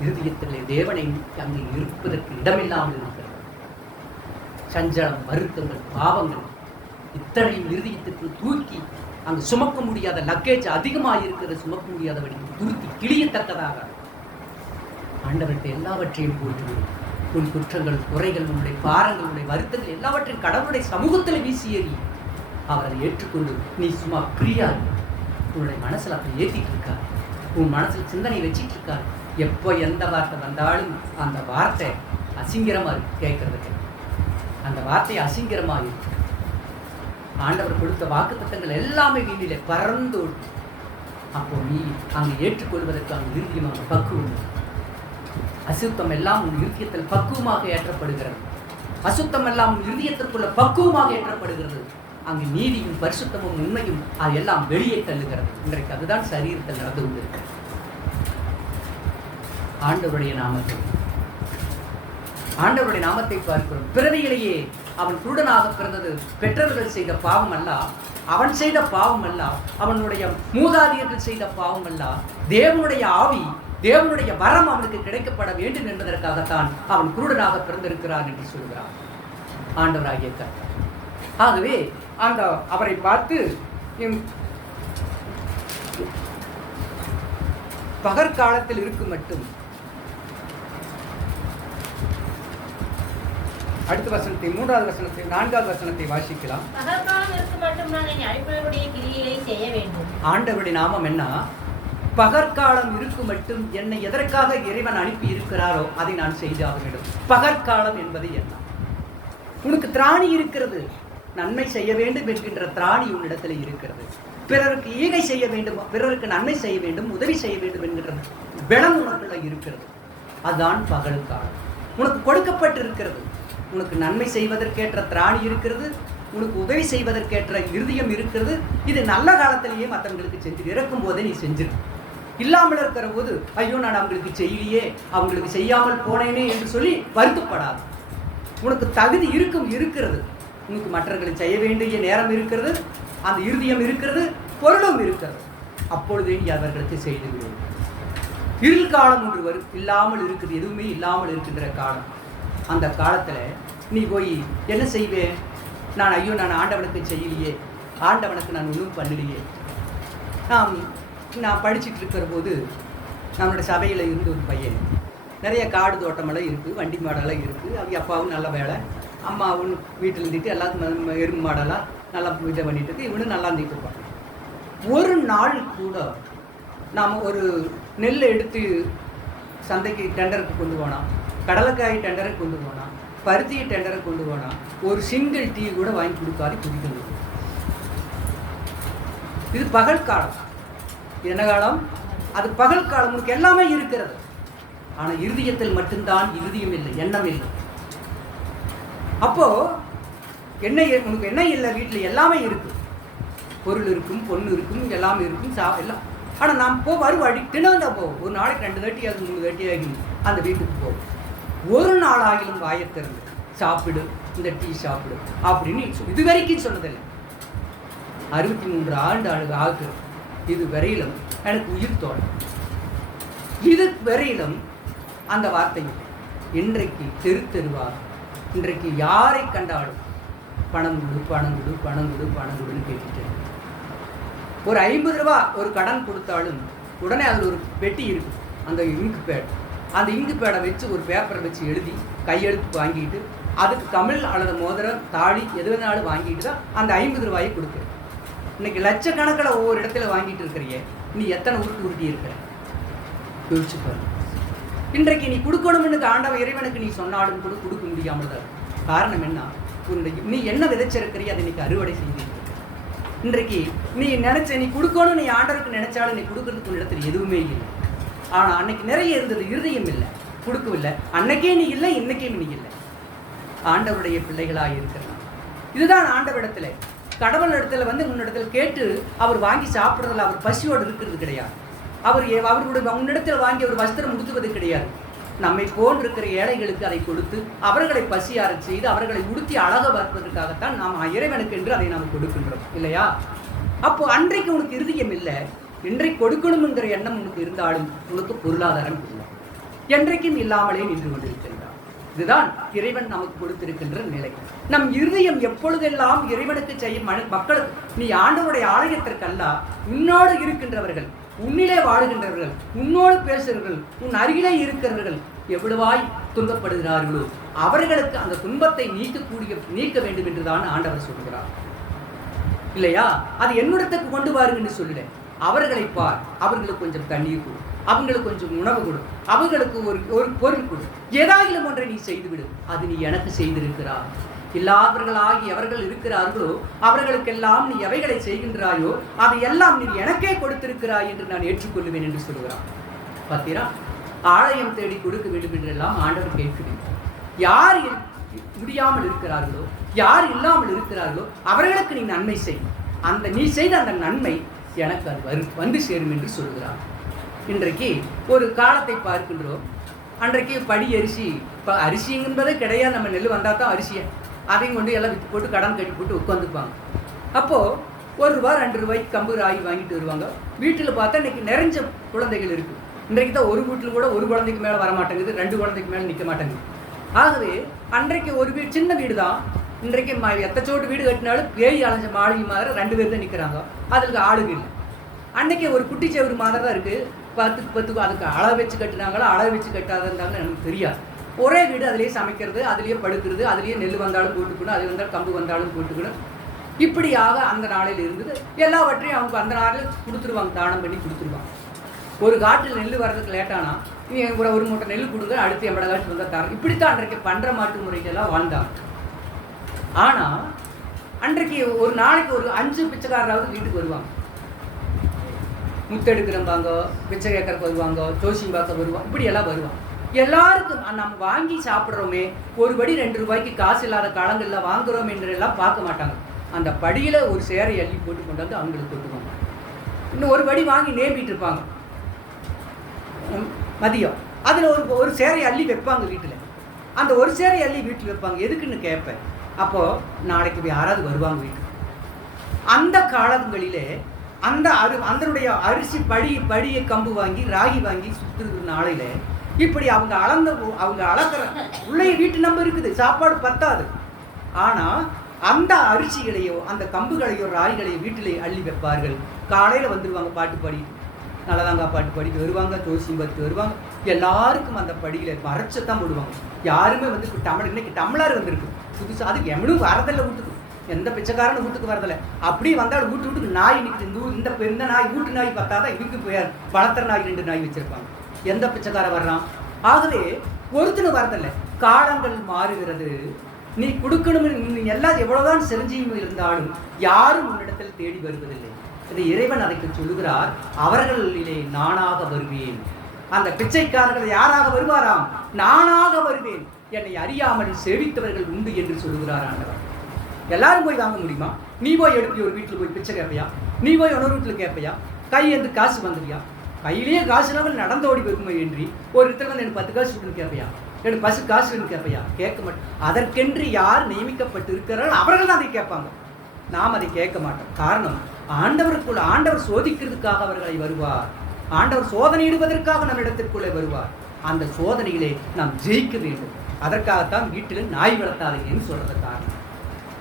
இருதயத்திலே தேவனை அங்கே இருப்பதற்கு இடமில்லாமல் இருக்கிறது. சஞ்சலம், வருத்தங்கள், பாவங்கள் இத்தனையும் இருதயத்திற்கு தூக்கி அங்கு சுமக்க முடியாத லக்கேஜ் அதிகமாக இருக்கிறது. சுமக்க முடியாதபடி துருத்தி கிளியத்தக்கதாக ஆண்டவர்கிட்ட எல்லாவற்றையும் போட்டு உன் குற்றங்கள், குறைகள், உன்னுடைய பாரங்கள், உன்னுடைய வருத்தங்கள் எல்லாவற்றையும் கடவுளுடைய சமூகத்தில் வீசி ஏறி அவரை ஏற்றுக்கொண்டு நீ சும்மா பிரியா உன்னுடைய மனசில் அப்படி ஏற்றிட்டு இருக்கார். உன் மனசில் சிந்தனை வச்சிட்டு இருக்கார். எப்போ எந்த வார்த்தை வந்தாலும் அந்த வார்த்தை அசிங்கரமாக இருக்கு கேட்கறதுக்கு. அந்த வார்த்தை அசிங்கரமாக இருக்கு. ஆண்டவர் கொடுத்த வாக்குத்தத்தங்கள் எல்லாமே வீட்டிலே பறந்து. அப்போ நீ அங்கு ஏற்றுக்கொள்வதற்கு அங்கு இறுதியமாக பக்குவம். அசுத்தம் எல்லாம் உன் இருதயத்தில் பக்குவமாக ஏற்றப்படுகிறது. அசுத்தம் எல்லாம் உன் இருதயத்திற்குள்ள பக்குவமாக ஏற்றப்படுகிறது. அங்கு நீதியும் பரிசுத்தமும் உண்மையும் அது எல்லாம் வெளியே தள்ளுகிறது. இன்றைக்கு அதுதான் சரீரத்தில் நடந்து கொண்டிருக்கிறது. ஆண்டவருடைய நாமத்தை பார்க்கிறோம். பிறவியிலேயே அவன் குருடனாக பிறந்தது பெற்றவர்கள் செய்த பாவம் அல்ல, அவன் செய்த பாவம் அல்ல, அவனுடைய மூதாதையர்கள் செய்த பாவம் அல்ல. தேவனுடைய ஆவி, தேவனுடைய வரம் அவனுக்கு கிடைக்கப்பட வேண்டும் என்பதற்காகத்தான் அவன் குருடனாக பிறந்திருக்கிறான் என்று சொல்கிறான் ஆண்டவராகிய கர்த்தர். ஆகவே அந்த அவரை பார்த்து பகற்காலத்தில் இருக்கும் மட்டும் அடுத்த வசனத்தை 3வது வசனத்தை 4வது வசனத்தை வாசிக்கலாம். ஆண்டவருடைய நாமம் என்ன? பகற்காலம் இருக்கும் மட்டும் என்னை எதற்காக இறைவன் அனுப்பி இருக்கிறாரோ அதை நான் செய்தாக வேண்டும். பகற்காலம் என்பது என்ன? உனக்கு திராணி இருக்கிறது, நன்மை செய்ய வேண்டும் என்கின்ற திராணி உன்னிடத்தில் இருக்கிறது. பிறருக்கு ஈகை செய்ய வேண்டும், பிறருக்கு நன்மை செய்ய வேண்டும், உதவி செய்ய வேண்டும் என்கின்ற பலம் உனக்குள்ள இருக்கிறது. அதுதான் பகல் காலம். உனக்கு கொடுக்கப்பட்டு இருக்கிறது. உனக்கு நன்மை செய்வதற்கேற்ற திராணி இருக்கிறது, உனக்கு உதவி செய்வதற்கேற்ற இருதயம் இருக்கிறது. இது நல்ல காலத்திலேயே மற்றவங்களுக்கு செஞ்சு இறக்கும் போதே நீ செஞ்சிரு. இல்லாமல் இருக்கிற போது ஐயோ நான் அவங்களுக்கு செய்யலையே, அவங்களுக்கு செய்யாமல் போனேனே என்று சொல்லி வருத்தப்படாது. உனக்கு தகுதி இருக்கிறது. உனக்கு மற்றவர்களுக்கு செய்ய வேண்டிய நேரம் இருக்கிறது, அந்த இருதயம் இருக்கிறது, பொருளும் இருக்கிறது. அப்பொழுதே நீ அவர்களுக்கு செய்து விடும். இருள் காலம் ஒன்று வரும், இல்லாமல் இருக்குது, எதுவுமே இல்லாமல் இருக்கின்ற காலம். அந்த காலத்தில் நீ போய் என்ன செய்வேன்? நான் ஐயோ நான் ஆண்டவனுக்கு செய்யலையே, ஆண்டவனுக்கு நான் ஒன்றும் பண்ணலையே. நான் படிச்சுட்டு இருக்கிற போது நம்மளோட சபையில் இருந்து ஒரு பையன், நிறைய காடு தோட்டமெல்லாம் இருக்குது, வண்டி மாடெல்லாம் இருக்குது. அவங்க அப்பாவும் நல்ல வேலை, அம்மாவும் வீட்டில் இருந்துட்டு எல்லாத்துக்கும் எறும்பு மாடெல்லாம் நல்லா இதை பண்ணிட்டு இருக்கு. இவனும் நல்லா இருந்துட்டு இருப்பான். ஒரு நாள் கூட நாம் ஒரு நெல் எடுத்து சந்தைக்கு டெண்டருக்கு கொண்டு போனோம், கடலைக்காய் டெண்டருக்கு கொண்டு போனோம், பருத்தியை டெண்டருக்கு கொண்டு போனோம், ஒரு சிங்கிள் டீ கூட வாங்கி கொடுக்காது குடிக்கணும். இது பகல் காலம். என்ன காலம்? அது பகல் காலம். உனக்கு எல்லாமே இருக்கிறது, ஆனால் இருதயத்தில் மட்டும்தான் இருதயம் இல்லை, எண்ணம் இல்லை. அப்போ என்ன? உனக்கு என்ன இல்லை? வீட்டில் எல்லாமே இருக்கு, பொருள் இருக்கும், பொண்ணு இருக்கும், எல்லாமே இருக்கும், எல்லாம். ஆனால் நாம் வருவாடி தினந்தான் போவோம். ஒரு நாளைக்கு 2 தட்டி ஆகும், 3 தட்டி ஆகும் அந்த வீட்டுக்கு போவோம். ஒரு நாளாகிலும் வாயை திறந்து சாப்பிடு, இந்த டீ சாப்பிடு அப்படின்னு இது வரைக்கும் சொன்னதில்லை. 63 ஆண்டு ஆகுது. இது வரையிலும் எனக்கு உயிர் தோணும். இது வரையிலும் அந்த வார்த்தை இன்றைக்கு தெருவாக இன்றைக்கு யாரை கண்டாலும் பணம் கொடு பணம் கொடு பணம் கொடு பணம் கொடுன்னு கேட்டுட்டு, ஒரு 50 ரூபா ஒரு கடன் கொடுத்தாலும் உடனே அதில் ஒரு பெட்டி இருக்கு, அந்த இங்கு பேட். அந்த இங்கு பேடை வச்சு ஒரு பேப்பரை வச்சு எழுதி கையெழுத்து வாங்கிட்டு அதுக்கு தமிழ் அல்லது மோதிரம் தாலி எது வேணாலும் வாங்கிட்டு தான் அந்த 50 ரூபாயை கொடுக்குறேன். இன்னைக்கு லட்சக்கணக்கில் ஒவ்வொரு இடத்துல வாங்கிட்டு இருக்கிறியே, நீ எத்தனை உருட்டி இருக்கிற யோசிச்சு பாரு. இன்றைக்கு நீ கொடுக்கணும்னு ஆண்டவ இறைவனுக்கு நீ சொன்னாலும் கூட கொடுக்க முடியாமல் தான். காரணம் என்ன? நீ என்ன விதைச்சிருக்கிறிய அதை இன்னைக்கு அறுவடை செய்திருக்க. இன்றைக்கு நீ நினைச்ச நீ கொடுக்கணும், நீ ஆண்டவருக்கு நினைச்சாலும் நீ கொடுக்கறதுக்கு இடத்துல எதுவுமே இல்லை. ஆனால் அன்னைக்கு நிறைய இருந்தது, இருதயம் இல்லை, கொடுக்கவில்லை. அன்னைக்கே நீ இல்லை, இன்னைக்கே நீ இல்லை. ஆண்டவருடைய பிள்ளைகளாக இருக்கிறான். இதுதான் ஆண்டவரிடத்துல கடவுள் இடத்துல முன்னிடத்தில் கேட்டு அவர் வாங்கி சாப்பிட்றதில்ல. அவர் பசியோடு இருக்கிறது கிடையாது. அவருடைய முன்னிடத்தில் வாங்கி அவர் வஸ்திரம் உடுத்துவது கிடையாது. நம்மை போன்றிருக்கிற ஏழைகளுக்கு அதை கொடுத்து அவர்களை பசியார செய்து அவர்களை உடுத்தி அழக பார்ப்பதற்காகத்தான் நாம் இறைவனுக்கு என்று அதை நாம் கொடுக்கின்றோம் இல்லையா? அப்போ அன்றைக்கு உனக்கு இருதயம் இல்லை, இன்றைக்கு கொடுக்கணும் என்கிற எண்ணம் உனக்கு இருந்தாலும் உனக்கு பொருளாதாரம் இல்லை, என்றைக்கும் இல்லாமலே நின்று கொண்டிருக்கின்றார். இதுதான் இறைவன் நமக்கு கொடுத்திருக்கின்ற நிலை. நம் இருதயம் எப்பொழுதெல்லாம் இறைவனுக்கு செய்யும் மக்களுக்கு, நீ ஆண்டவருடைய ஆலயத்திற்கல்ல, உன்னோடு இருக்கின்றவர்கள், உன்னிலே வாழுகின்றவர்கள், உன்னோடு பேசுகிறவர்கள், உன் அருகிலே இருக்கிறவர்கள் எவ்வளவாய் துன்பப்படுகிறார்களோ அவர்களுக்கு அந்த துன்பத்தை நீக்க வேண்டும் என்றுதான் ஆண்டவர் சொல்கிறார் இல்லையா? அது என்னிடத்துக்கு கொண்டு வாருங்க என்று சொல்லல. அவர்களை பார், அவர்களுக்கு கொஞ்சம் தண்ணீர் கொடு, அவங்களுக்கு கொஞ்சம் உணவு கொடு, அவர்களுக்கு ஒரு பொருள் கொடு, ஏதாயிலும் ஒன்றை நீ செய்துவிடு. அது நீ எனக்கு செய்திருக்கிறாய். இல்லாதவர்களாகி எவர்கள் இருக்கிறார்களோ அவர்களுக்கெல்லாம் நீ எவைகளை செய்கின்றாயோ அதையெல்லாம் நீ எனக்கே கொடுத்திருக்கிறாய் என்று நான் ஏற்றுக்கொள்ளுவேன் என்று சொல்கிறான். பார்த்தீரா? ஆலயம் தேடி கொடுக்க வேண்டும் என்றெல்லாம் ஆண்டவர் கேட்கிறேன். யார் முடியாமல் இருக்கிறார்களோ, யார் இல்லாமல் இருக்கிறார்களோ அவர்களுக்கு நீ நன்மை செய். அந்த நீ செய்த அந்த நன்மை எனக்கு அது வந்து சேரும் என்று சொல்கிறார். இன்றைக்கு ஒரு காலத்தை பார்க்கின்றோம். அன்றைக்கு படி அரிசி, இப்போ அரிசி என்பதே கிடையாது. நம்ம நெல் வந்தால் தான் அரிசியை அதையும் கொண்டு எல்லாம் விற்று போட்டு கடன் கட்டி போட்டு உட்காந்துப்பாங்க. அப்போது ₹1 ₹2 கம்பு ராகி வாங்கிட்டு வருவாங்க. வீட்டில் பார்த்தா இன்றைக்கி நிறைஞ்ச குழந்தைகள் இருக்குது. இன்றைக்கு தான் ஒரு வீட்டில் கூட ஒரு குழந்தைக்கு மேலே வர மாட்டேங்குது, 2 குழந்தைக்கு மேலே நிற்க மாட்டேங்குது. ஆகவே அன்றைக்கு ஒரு வீடு, சின்ன வீடு தான். இன்றைக்கு எத்தச்சோட்டு வீடு கட்டினாலும் பேய் அலைஞ்ச மாளிகை மாதிரி 2 பேர் தான் நிற்கிறாங்க. அதுக்கு ஆளுங்க இல்லை. அன்றைக்கி ஒரு குட்டி செவரு மாதிரி தான் இருக்குது. 10 அதுக்கு அளவு வச்சு கட்டினாங்களோ அளவு வச்சு கட்டாத இருந்தாலும் எனக்கு தெரியாது. ஒரே வீடு, அதிலேயே சமைக்கிறது, அதிலேயே படுக்கிறது, அதிலேயே நெல் வந்தாலும் போட்டுக்கணும், அது வந்தாலும் கம்பு வந்தாலும் போட்டுக்கணும். இப்படியாக அந்த நாளில் இருந்தது. எல்லாவற்றையும் அவங்க அந்த நாளில் கொடுத்துருவாங்க, தானம் பண்ணி கொடுத்துருவாங்க. ஒரு காட்டில் நெல் வர்றதுக்கு லேட்டானா நீ ஒரு மூட்டை நெல் கொடுங்க, அடுத்து 80 காட்டு வந்தால் தரம். இப்படித்தான் அன்றைக்கு பண்ணுற மாட்டு முறைகளெல்லாம் வாழ்ந்தாங்க. ஆனால் அன்றைக்கு ஒரு நாளைக்கு ஒரு 5 பிச்சைக்காரராவது வீட்டுக்கு வருவாங்க. முத்தெடுக்கிறம்பாங்க, பிச்சை கேட்கறக்கு வருவாங்க, ஜோசியம் பார்க்க வருவாங்க, இப்படி எல்லாம் வருவாங்க. எல்லாருக்கும் நம்ம வாங்கி சாப்பிட்றோமே, ஒரு படி ₹2 காசு இல்லாத காலங்களில் வாங்குறோம் என்றெல்லாம் பார்க்க மாட்டாங்க. அந்த படியில் ஒரு சேரை அள்ளி போட்டு கொண்டாந்து அவங்களுக்கு கொட்டுவாங்க. இன்னும் ஒரு படி வாங்கி நேம்பிட்டு இருப்பாங்க மதியம். அதில் ஒரு சேரை அள்ளி வைப்பாங்க வீட்டில். அந்த ஒரு சேரை அள்ளி வீட்டில் வைப்பாங்க. எதுக்குன்னு கேட்பேன். அப்போது நாளைக்கு யாராவது வருவாங்க வீட்டுக்கு. அந்த காலங்களிலே அதனுடைய அரிசி படியை கம்பு வாங்கி ராகி வாங்கி சுற்றுற நாளையில் இப்படி அவங்க அளக்கிற உள்ளே வீட்டு நம்ப இருக்குது, சாப்பாடு பத்தாது. ஆனால் அந்த அரிசிகளையோ அந்த கம்புகளையோ ராகிகளையோ வீட்டிலே அள்ளி வைப்பார்கள். காலையில் வந்துடுவாங்க, பாட்டு பாடி நல்லதாங்க பாட்டு பாடிட்டு வருவாங்க, ஜோசியம் பார்த்து வருவாங்க. எல்லாருக்கும் அந்த படியில் மறைச்சத்தான் போடுவாங்க. யாருமே இன்னைக்கு டம்ளர் வந்திருக்கு புதுசாக, அதுக்கு எவ்வளோ வரதில்லை வீட்டுக்கு. எந்த பிச்சைக்காரன் வீட்டுக்கு வரதில்லை. அப்படி வந்தாலும் வீட்டுக்கு நாய் நிற்குது. இந்த நாய் வீட்டு நாய் பார்த்தாதான் இவருக்கு போயார். வளர்த்துற நாய் 2 நாய் வச்சிருப்பாங்க. எந்த பிச்சைக்காரன் வர்றான்? ஆகவே ஒருத்தனும் வரதில்லை. காலங்கள் மாறுகிறது. நீ கொடுக்கணும், நீ எல்லாம் எவ்வளவுதான் செஞ்சையும் இருந்தாலும் யாரும் உன்னிடத்தில் தேடி வருவதில்லை. இது இறைவன் அதைக்கு சொல்லுகிறார், அவர்களிலே நானாக வருவேன். அந்த பிச்சைக்காரர்கள் யாராக வருவாராம்? நானாக வருவேன், என்னை அறியாமல் சேவித்தவர்கள் உண்டு என்று சொல்லுகிறார் ஆண்டவர். எல்லாரும் போய் வாங்க முடியுமா? நீ போய் எடுப்பி ஒரு வீட்டில் போய் பிச்சை கேட்பையா? நீ போய் இன்னொரு வீட்டில் கேட்பையா? கையெழுந்து காசு வந்துடுறியா? கையிலேயே காசு இல்லாமல் நடந்து ஓடி வருமா என்று ஒரு இடத்துல வந்து எனக்கு 10 காசு விட்டுன்னு கேட்பையா? எனக்கு 10 காசு வேணும் கேட்பையா? கேட்க மாட்டேன். அதற்கென்று யார் நியமிக்கப்பட்டு இருக்கிறார்கள் அவர்கள் தான் அதை கேட்பாங்க. நாம் அதை கேட்க மாட்டோம். காரணம், ஆண்டவர் சோதிக்கிறதுக்காக அவர்களை வருவார். ஆண்டவர் சோதனையிடுவதற்காக நம்ம இடத்திற்குள்ளே வருவார். அந்த சோதனையிலே நாம் ஜெயிக்க வேண்டும். அதற்காகத்தான் வீட்டில் நாய் வளர்த்தாதீங்கன்னு சொல்றது காரணம்.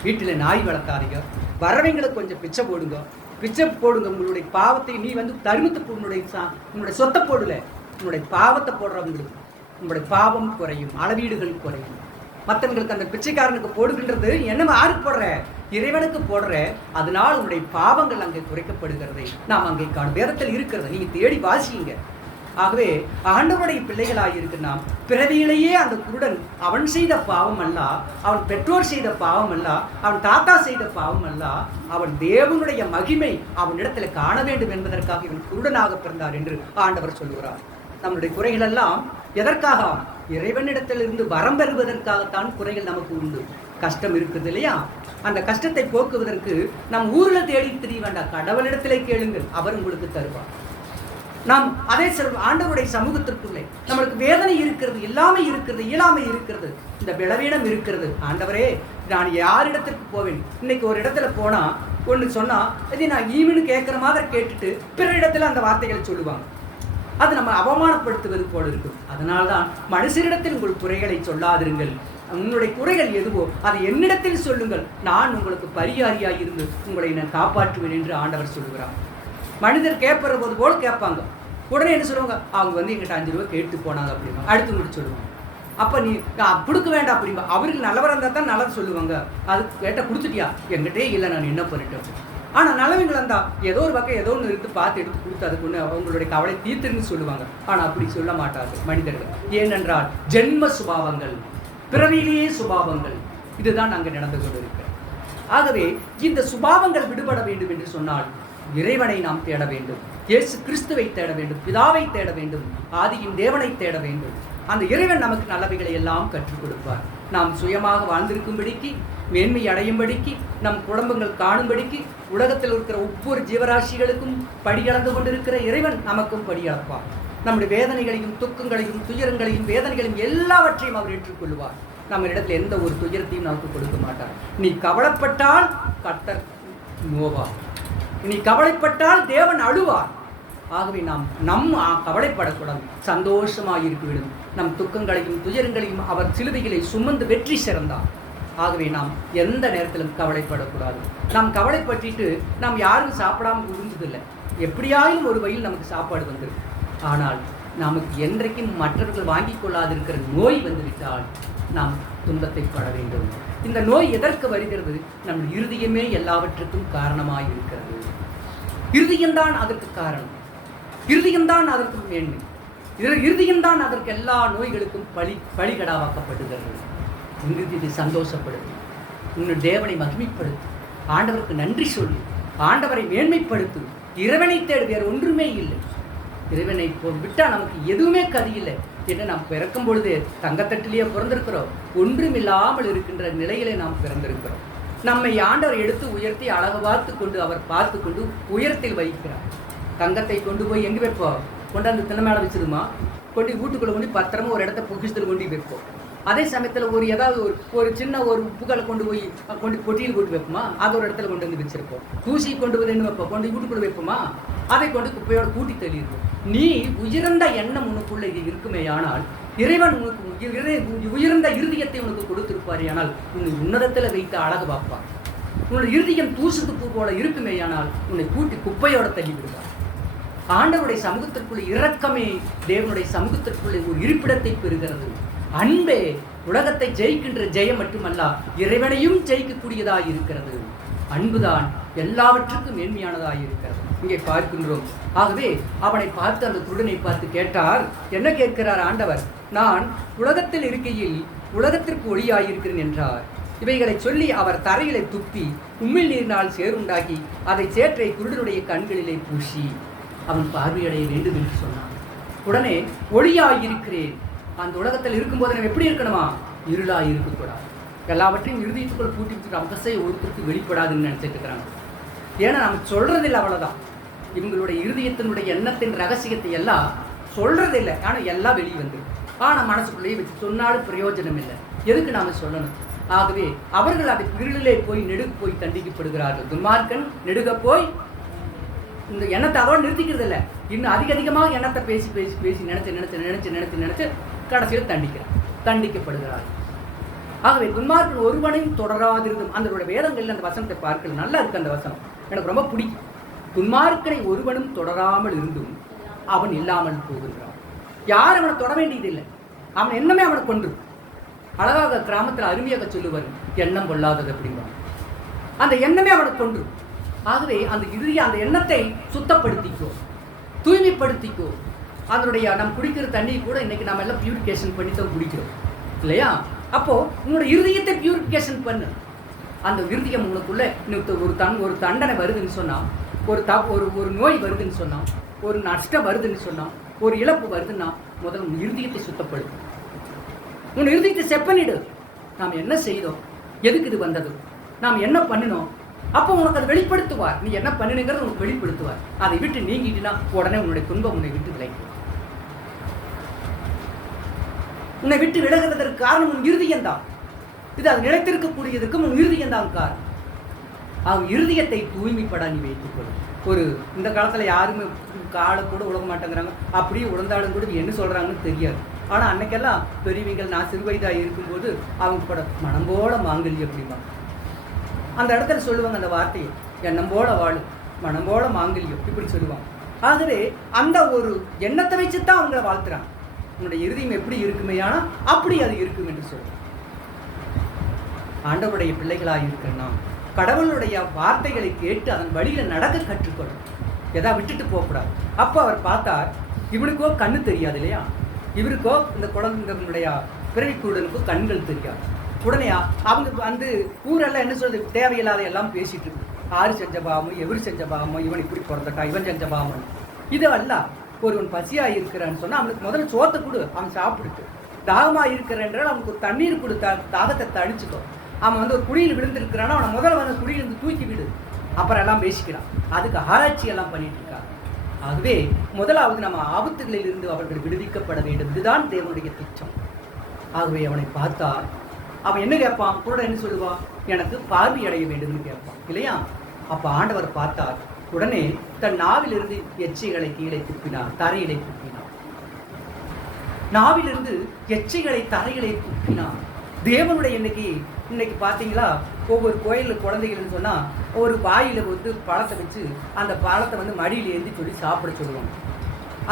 வீட்டில் நாய் வளர்த்தாதீங்க, வரவங்களுக்கு கொஞ்சம் பிச்சை போடுங்க. உங்களுடைய பாவத்தை நீ தருமத்துக்கு உன்னுடைய சொத்தை போடல, உன்னுடைய பாவத்தை போடுறவங்களுக்கு உங்களுடைய பாவம் குறையும், அளவீடுகள் குறையும். மற்றவங்களுக்கு அந்த பிச்சைக்காரனுக்கு போடுகின்றது என்ன யாருக்கு போடுற? இறைவனுக்கு போடுற. அதனால் உன்னுடைய பாவங்கள் அங்கே குறைக்கப்படுகிறதை நாம் அங்கே காணும். வேதத்தில் இருக்கிறது, நீங்க தேடி வாசிங்க. ஆகவே ஆண்டவருடைய பிள்ளைகளாக நாம் பிறவியிலேயே அந்த குருடன் அவன் செய்த பாவம் அல்ல, அவன் பெற்றோர் செய்த பாவம் அல்ல, அவன் தாத்தா செய்த பாவம் அல்ல, அவன் தேவனுடைய மகிமை அவனிடத்துல காண வேண்டும் என்பதற்காக இவன் குருடனாக பிறந்தார் என்று ஆண்டவர் சொல்லுகிறார். நம்முடைய குறைகள் எல்லாம் எதற்காக? இறைவனிடத்திலிருந்து வரம் பெறுவதற்காகத்தான் குறைகள் நமக்கு உண்டு. கஷ்டம் இருக்குது இல்லையா? அந்த கஷ்டத்தை போக்குவதற்கு நம் ஊர்ல தேடி தெரிய வேண்டாம், கடவுளிடத்திலே கேளுங்கள், அவர் உங்களுக்கு தருவார். நாம் அதே ஆண்டவருடைய சமூகத்திற்குள்ளே நம்மளுக்கு வேதனை இருக்கிறது, எல்லாமே இருக்கிறது, இயலாமை இருக்கிறது, இந்த பலவீனம் இருக்கிறது. ஆண்டவரே, நான் யாரிடத்திற்கு போவேன்? இன்னைக்கு ஒரு இடத்துல போனா ஒன்று சொன்னா இது நான் ஈவனு கேட்குற மாதிரி கேட்டுட்டு பிற இடத்துல அந்த வார்த்தைகளை சொல்லுவாங்க. அது நம்ம அவமானப்படுத்துவது போல இருக்கும். அதனால்தான் மனுஷரிடத்தில் உங்கள் குறைகளை சொல்லாதிருங்கள். உன்னுடைய குறைகள் எதுவோ அதை என்னிடத்தில் சொல்லுங்கள், நான் உங்களுக்கு பரிகாரியாக இருந்து உங்களை நான் காப்பாற்றுவேன் என்று ஆண்டவர் சொல்லுகிறார். மனிதர் கேட்பற போது போல கேட்பாங்க. உடனே என்ன சொல்லுவாங்க? அவங்க எங்கிட்ட 5 ரூபா கேட்டு போனாங்க அப்படிமா, அடுத்து உங்களுக்கு சொல்லுவாங்க. அப்போ நீ கொடுக்க வேண்டாம் அப்படிமா. அவருக்கு நல்லவராக இருந்தால் தான் நல்லது சொல்லுவாங்க. அது கேட்டால் கொடுத்துட்டியா? எங்கிட்டே இல்லை, நான் என்ன பண்ணிட்டேன். ஆனால் நல்லவங்களா இருந்தா ஏதோ ஒரு பக்கம் ஏதோ ஒன்று இருந்து பார்த்து எடுத்து கொடுத்து அதுக்கு ஒன்று அவங்களுடைய கவலை தீர்த்துன்னு சொல்லுவாங்க. ஆனால் அப்படி சொல்ல மாட்டார்கள் மனிதர்கள். ஏனென்றால் ஜென்ம சுபாவங்கள், பிறவியிலேயே சுபாவங்கள், இதுதான் அங்கே நடந்து கொண்டிருக்கிறது. ஆகவே இந்த சுபாவங்கள் விடுபட வேண்டும் என்று சொன்னால் இறைவனை நாம் தேட வேண்டும், இயேசு கிறிஸ்துவை தேட வேண்டும், பிதாவை தேட வேண்டும், ஆதியின் தேவனை தேட வேண்டும். அந்த இறைவன் நமக்கு நல்லவைகளை எல்லாம் கற்றுக் கொடுப்பார். நாம் சுயமாக வாழ்ந்திருக்கும்படிக்கு, மேன்மை அடையும்படிக்கு, நம் குடும்பங்கள் காணும்படிக்கு, உலகத்தில் இருக்கிற ஒவ்வொரு ஜீவராசிகளுக்கும் படியளந்து கொண்டிருக்கிற இறைவன் நமக்கும் படியளப்பார். நம்முடைய வேதனைகளையும் துக்கங்களையும் துயரங்களையும் வேதனைகளையும் எல்லாவற்றையும் அவர் ஏற்றுக்கொள்வார். நம்ம இடத்துல எந்த ஒரு துயரத்தையும் நமக்கு கொடுக்க மாட்டார். நீ கவலைப்பட்டால் கர்த்தர் நோவார், நீ கவலைப்பட்டால் தேவன் அழுவார். ஆகவே நாம் கவலைப்படக்கூடாது, சந்தோஷமாக இருக்க வேண்டும். நம் துக்கங்களையும் துயரங்களையும் அவர் சிலுவைகளை சுமந்து வெற்றி சிறந்தார். ஆகவே நாம் எந்த நேரத்திலும் கவலைப்படக்கூடாது. நாம் கவலைப்பட்டுட்டு நாம் யாரும் சாப்பிடாமல் இருந்ததில்லை. எப்படியாயும் ஒரு வழியில் நமக்கு சாப்பாடு வந்துடும். ஆனால் நமக்கு என்றைக்கும் மற்றவர்கள் வாங்கி கொள்ளாதிருக்கிற நோய் வந்துவிட்டால் நாம் துன்பத்தை பட வேண்டும். இந்த நோய் எதற்கு வருகிறது? நம் இருதயமே எல்லாவற்றுக்கும் காரணமாக இருக்கிறது. இருதயம்தான் அதற்கு காரணம், இருதயம்தான் அதற்கு மேன்மை, இருதயம்தான் அதற்கு எல்லா நோய்களுக்கும் பலிகடாவாக்கப்படுகிறது. இருதயத்தை சந்தோஷப்படுத்து, உன்னுடைய தேவனை மகிமைப்படுத்து, ஆண்டவருக்கு நன்றி சொல்லி ஆண்டவரை மேன்மைப்படுத்து. இறைவனை தேடு, வேறு ஒன்றுமே இல்லை. இறைவனை விட்டால் நமக்கு எதுவுமே கதி இல்லை. ஏன்னா நாம் பிறக்கும் பொழுது தங்கத்தட்டிலேயே பிறந்திருக்கிறோம், ஒன்றுமில்லாமல் இருக்கின்ற நிலையிலே நாம் பிறந்திருக்கிறோம். நம்மை ஆண்டவர் எடுத்து உயர்த்தி அழகு பார்த்து கொண்டு அவர் பார்த்து கொண்டு உயரத்தில் வைக்கிறார். தங்கத்தை கொண்டு போய் எங்கே வைப்போம்? கொண்டாந்து தின மேலே வச்சிருமா, கொண்டு வீட்டுக்குள்ளே கொண்டு பத்திரமா ஒரு இடத்த பொக்கிஷத்தில் கொண்டு வைப்போம். அதே சமயத்தில் ஏதாவது ஒரு சின்ன ஒரு உப்புகளை கொண்டு பொட்டியில் போட்டு வைப்போமா? அது ஒரு இடத்துல கொண்டு வந்து வச்சிருப்போம். தூசி கொண்டு வந்து என்ன வைப்போம்? கொண்டு வீட்டுக்குள்ளே வைப்போமா? அதை கொண்டு குப்பையோட கூட்டி தள்ளியிருப்போம். நீ உயர்ந்த எண்ணம் உனக்குள்ள இது இருக்குமே, ஆனால் இறைவன் உனக்கு உயர்ந்த இருதயத்தை உனக்கு கொடுத்திருப்பாரே, ஆனால் உன்னை உன்னதத்தில் வைத்து அழகு பார்ப்பார். உன்னுடைய இருதயம் தூசுக்கு போல இருக்குமே, ஆனால் உன்னை கூட்டி குப்பையோட தள்ளி விடுவார். ஆண்டவருடைய சமூகத்திற்குள்ளே இரக்கமே தேவனுடைய சமூகத்திற்குள்ளே ஒரு இருப்பிடத்தை பெறுகிறது. அன்பே உலகத்தை ஜெயிக்கின்ற ஜெயம் மட்டுமல்ல, இறைவனையும் ஜெயிக்கக்கூடியதாய் இருக்கிறது. அன்புதான் எல்லாவற்றுக்கும் மேன்மையானதாய் இருக்கிறது. இங்கே பார்க்கின்றோம். ஆகவே அவனை பார்த்து, அந்த குருடனை பார்த்து கேட்டார். என்ன கேட்கிறார் ஆண்டவர்? நான் உலகத்தில் இருக்கையில் உலகத்திற்கு ஒளியாயிருக்கிறேன் என்றார். இவைகளை சொல்லி அவர் தரையிலே துப்பி உம்மில் நீரினால் சேருண்டாக்கி அதை சேற்றை குருடனுடைய கண்களிலே பூசி அவன் பார்வையடைய வேண்டும் என்று சொன்னான். உடனே ஒளியாயிருக்கிறேன். அந்த உலகத்தில் இருக்கும்போது நம்ம எப்படி இருக்கணுமா? இருளாக இருக்கக்கூடாது. எல்லாவற்றையும் இருதயத்துக்குள் பூட்டி வச்சுட்டு அவகசை ஒருத்தருக்கு வெளிப்படாதுன்னு நினச்சிட்டு இருக்கிறாங்க. ஏன்னா நம்ம சொல்றதில்லை, அவ்வளோதான். இவங்களுடைய இருதயத்தினுடைய எண்ணத்தின் ரகசியத்தை எல்லாம் சொல்றதில்லை, ஆனால் எல்லாம் வெளியே வந்துடும். ஆனால் மனசுக்குள்ளேயே வச்சு சொன்னாலும் பிரயோஜனம் இல்லை. எதுக்கு நாம் சொல்லணும்? ஆகவே அவர்கள் அதை இருளிலே போய் நெடுக போய் தண்டிக்கப்படுகிறார்கள். துன்மார்க்கன் நெடுக போய் இந்த எண்ணத்தை அதோடு நிறுத்திக்கிறது இல்லை, இன்னும் அதிகமாக எண்ணத்தை பேசி பேசி பேசி நினைச்சு கடைசியில் தண்டிக்கப்படுகிறார்கள். ஆகவே துன்மார்க்கன் ஒருவனையும் தொடராதிருந்தும், அந்த வேதங்களில் அந்த வசனத்தை பார்க்கல, நல்லா இருக்கு அந்த வசனம், எனக்கு ரொம்ப பிடிக்கும். துன்மார்க்கனை ஒருவனும் தொடராமல் இருந்தும் அவன் இல்லாமல் போகின்றான். யார் அவனை தொட வேண்டியதில்லை, அவன் எண்ணமே அவனை கொண்டு. அழகாக கிராமத்தில் அருமையாக சொல்லுவார், எண்ணம் கொள்ளாதது அப்படின்பாங்க. அந்த எண்ணமே அவனை கொண்டு. ஆகவே அந்த எண்ணத்தை சுத்தப்படுத்திக்கோ, தூய்மைப்படுத்திக்கோ. அதனுடைய நம் குடிக்கிற தண்ணி கூட இன்னைக்கு நம்ம எல்லாம் பியூரிஃபிகேஷன் பண்ணி தான் குடிக்கிறோம் இல்லையா? அப்போ உன்னோட இருதயத்தை பியூரிஃபிகேஷன் பண்ணு. அந்த இருதயம் உனக்குள்ள ஒரு தண்டனை வருதுன்னு சொன்னா, ஒரு நோய் வருதுன்னு சொன்னா, ஒரு நஷ்டம் வருதுன்னு சொன்னா, ஒரு இழப்பு வருதுன்னா, முதல்ல உன் இருதயத்தை சுத்தப்படுத்து. உன் இருதயத்தை செக் பண்ணிடு. நாம் என்ன செய்தோம், எதுக்கு இது வந்தது, நாம் என்ன பண்ணினோம், அப்போ உனக்கு அதை வெளிப்படுத்துவார். நீ என்ன பண்ணினுங்கிறது உனக்கு வெளிப்படுத்துவார். அதை விட்டு நீங்கிட்டினா உடனே உன்னுடைய துன்பம் உன்னை விட்டு விலகும். உன்னை விட்டு விலகுவதற்கு காரணம் உன் இருதயம் தான். இது அது நிலைத்திருக்கக்கூடியதற்கும் உன் இருதயம் தான் காரணம். அவன் இருதயத்தை தூய்மைப்பட நீ வைத்துக்கொள்ளும். இந்த காலத்தில் யாருமே காலை கூட உழக மாட்டேங்கிறாங்க. அப்படியே உழந்தாலும் கூட என்ன சொல்கிறாங்கன்னு தெரியாது. ஆனால் அன்னைக்கெல்லாம் பெரியவங்கள், நான் சிறு வயதாக இருக்கும்போது அவங்க கூட மனம்போட மாங்கல்யம் அப்படிம்பாங்க. அந்த இடத்துல சொல்லுவாங்க அந்த வார்த்தையை, எண்ணம்போட வாழு, மனம்போட மாங்கல்யம், இப்படி சொல்லுவாங்க. ஆகவே அந்த ஒரு எண்ணத்தை வச்சு தான் அவங்கள வாழ்த்துறாங்க. உன்னுடைய இருதயம் எப்படி இருக்குமே, ஆனால் அப்படி அது இருக்கும் என்று சொல்லுவாங்க. ஆண்டவருடைய பிள்ளைகளாக இருக்கணும்னா கடவுளுடைய வார்த்தைகளை கேட்டு அதன் வழியில் நடக்க கற்றுக்கொள்ளும். எதா விட்டுட்டு போகக்கூடாது. அப்போ அவர் பார்த்தார், இவனுக்கோ கண்ணு தெரியாது இல்லையா, இவருக்கோ இந்த குழந்தைங்களுடைய பிறவிக்கூடனுக்கோ கண்கள் தெரியாது. உடனே அவங்க ஊரெல்லாம் என்ன சொல்றது, தேவையில்லாத எல்லாம் பேசிட்டு இருக்கு. ஆறு செஞ்ச பாவம், எவர் செஞ்ச பாவம், இவன் இப்படி பிறந்தட்டா, இவன் செஞ்ச பாவம். இது அல்ல. ஒருவன் பசியாக இருக்கிறான்னு சொன்னால் அவனுக்கு முதல்ல சோத்தை கொடு, அவன் சாப்பிடுட்டு. தாகமாக இருக்கிறன்றால் அவனுக்கு ஒரு தண்ணீர் கொடு, தாகத்தை தணிச்சுக்கோ. அவன் ஒரு குழியில் விழுந்திருக்கிறான்னா அவனை முதல்ல குழியிலிருந்து தூக்கி விடு, அப்புறம் எல்லாம் பேசிக்கிறான். அதுக்கு ஆராய்ச்சி எல்லாம் பண்ணிட்டு இருக்காங்க. ஆகவே முதலாவது நம்ம ஆபத்துகளில் இருந்து அவர்கள் விடுவிக்கப்பட வேண்டும். இதுதான் தேவனுடைய திட்டம். ஆகவே அவனை பார்த்தா அவன் என்ன கேட்பான், கூட என்ன சொல்லுவான், எனக்கு பார்வை அடைய வேண்டும்னு கேட்பான் இல்லையா? அப்போ ஆண்டவர் பார்த்தார், உடனே தன் நாவிலிருந்து எச்சைகளை கீழே துப்பினார், தரையிலே துப்பினார். நாவிலிருந்து எச்சைகளை தரையிலே துப்பினார். தேவனுடைய இன்னைக்கு பார்த்தீங்களா, ஒவ்வொரு கோயிலில் குழந்தைகள்னு சொன்னால் ஒரு வாயில் பழத்தை வச்சு அந்த பழத்தை மடியில் ஏந்தி சொல்லி சாப்பிட சொல்லுவாங்க.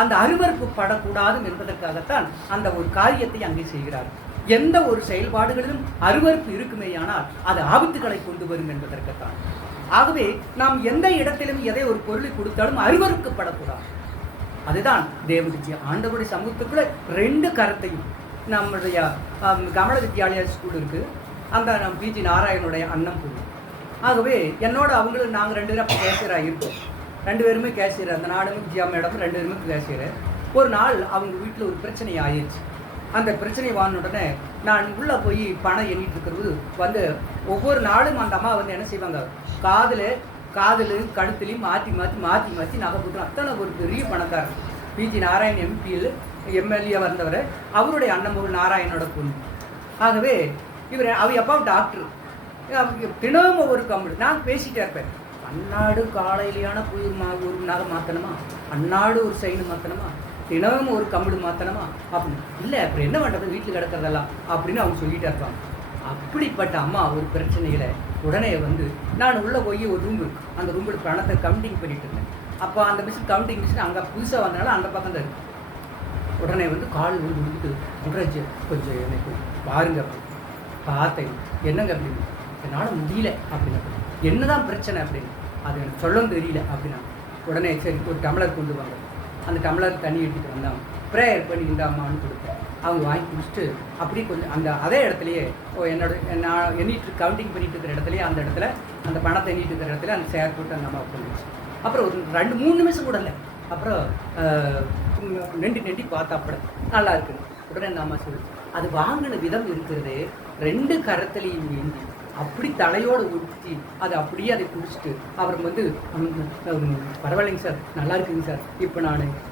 அந்த அருவருப்பு படக்கூடாது என்பதற்காகத்தான் அந்த ஒரு காரியத்தை அங்கே செய்கிறார். எந்த ஒரு செயல்பாடுகளிலும் அருவருப்பு இருக்குமேயானால் அது ஆபத்துக்களை கொண்டு வரும் என்பதற்குத்தான். ஆகவே நாம் எந்த இடத்திலும் எதை ஒரு பொருளை கொடுத்தாலும் அருவருக்கப்படக்கூடாது. அதுதான் தேவனுடைய ஆண்டவருடைய சமூகத்துக்குள்ள 2 கரத்தையும். நம்முடைய கமல வித்யாலயா ஸ்கூல் இருக்குது, அந்த நம்ம பிஜி நாராயணனுடைய அண்ணன் பொண்ணு. ஆகவே என்னோட அவங்களும் நாங்கள் 2 பேரும் அப்போ கேஷியராக இருக்கோம். 2 பேருமே கேஷியர். அந்த நாடும் வித்யா மேடம் 2 பேருமே கேஷியர். ஒரு நாள் அவங்க வீட்டில் ஒரு பிரச்சனை ஆயிடுச்சு. அந்த பிரச்சனை வாங்கின உடனே நான் உள்ளே போய் பணம் எண்ணிட்டு இருக்கிறது ஒவ்வொரு நாளும் அந்த அம்மா என்ன செய்வாங்க, காதில் கழுத்துலையும் மாற்றி நகை போட்டுரும். அத்தனை ஒரு பெரிய பணக்காரர். பிஜி நாராயண் எம்பியில் எம்எல்ஏ வந்தவர், அவருடைய அண்ணன் நாராயணோட பொண்ணு. ஆகவே அவ அப்பா டாக்டர். தினமும் ஒரு கம்பெனி நான் பேசிட்டே இருப்பேன். அன்னாடு காலையிலையான போய் ஒரு நகை மாற்றணுமா, அன்னாடு ஒரு சைனு மாற்றணுமா, தினமும் ஒரு கம்பெனி மாற்றணுமா அப்படின்னு. இல்லை அப்புறம் என்ன பண்ணுறது, வீட்டில் கிடக்கிறதெல்லாம் அப்படின்னு அவங்க சொல்லிகிட்டே இருப்பாங்க. அப்படிப்பட்ட அம்மா ஒரு பிரச்சனைகளை உடனே நான் உள்ளே போய் ஒரு ரூம் இருக்கு, அந்த ரூமில் பணத்தை கவுண்டிங் பண்ணிட்டு இருந்தேன். அப்போ அந்த மிஷின் கவுண்டிங் மிஷின் அங்கே புதுசாக வந்தனால அந்த பக்கம் தான் இருக்குது. உடனே கால் விழுந்துட்டு குட்ராஜ் கொஞ்சம் எனக்கு பாருங்க பார்த்தேன், என்னங்க அப்படின்னு. என்னால் முடியல அப்படின்னு. என்னதான் பிரச்சனை அப்படின்னு அது எனக்கு சொல்லவும் தெரியல அப்படின்னா. உடனே சரி ஒரு டம்ளர் கொண்டு வாங்க, அந்த டம்ளர் தண்ணி எடுத்துகிட்டு வந்தாங்க. ப்ரேயர் பண்ணி இந்த அம்மான்னு கொடுத்தேன். அவங்க வாங்கி குடிச்சிட்டு அப்படியே கொஞ்சம் அதே இடத்துலையே நான் எண்ணிட்டு கவுண்டிங் பண்ணிட்டு இருக்கிற இடத்துலையே அந்த இடத்துல அந்த பணத்தை எண்ணிட்டு இருக்கிற இடத்துல அந்த சேர் போட்டு அந்த அம்மா உட்காந்துச்சு. அப்புறம் ஒரு 2-3 நிமிஷம் கூட இல்லை. அப்புறம் நெண்டி பார்த்தா அப்பட நல்லா இருக்குன்னு உடனே அந்த அம்மா சொல்லு, அது வாங்கின விதம் இருக்கிறது 2 கரத்துலையும் ஏந்தி அப்படி தலையோடு ஊற்றி அது அப்படியே அதை குடிச்சிட்டு அவர் பரவாயில்லைங்க சார், நல்லா இருக்குங்க சார், இப்போ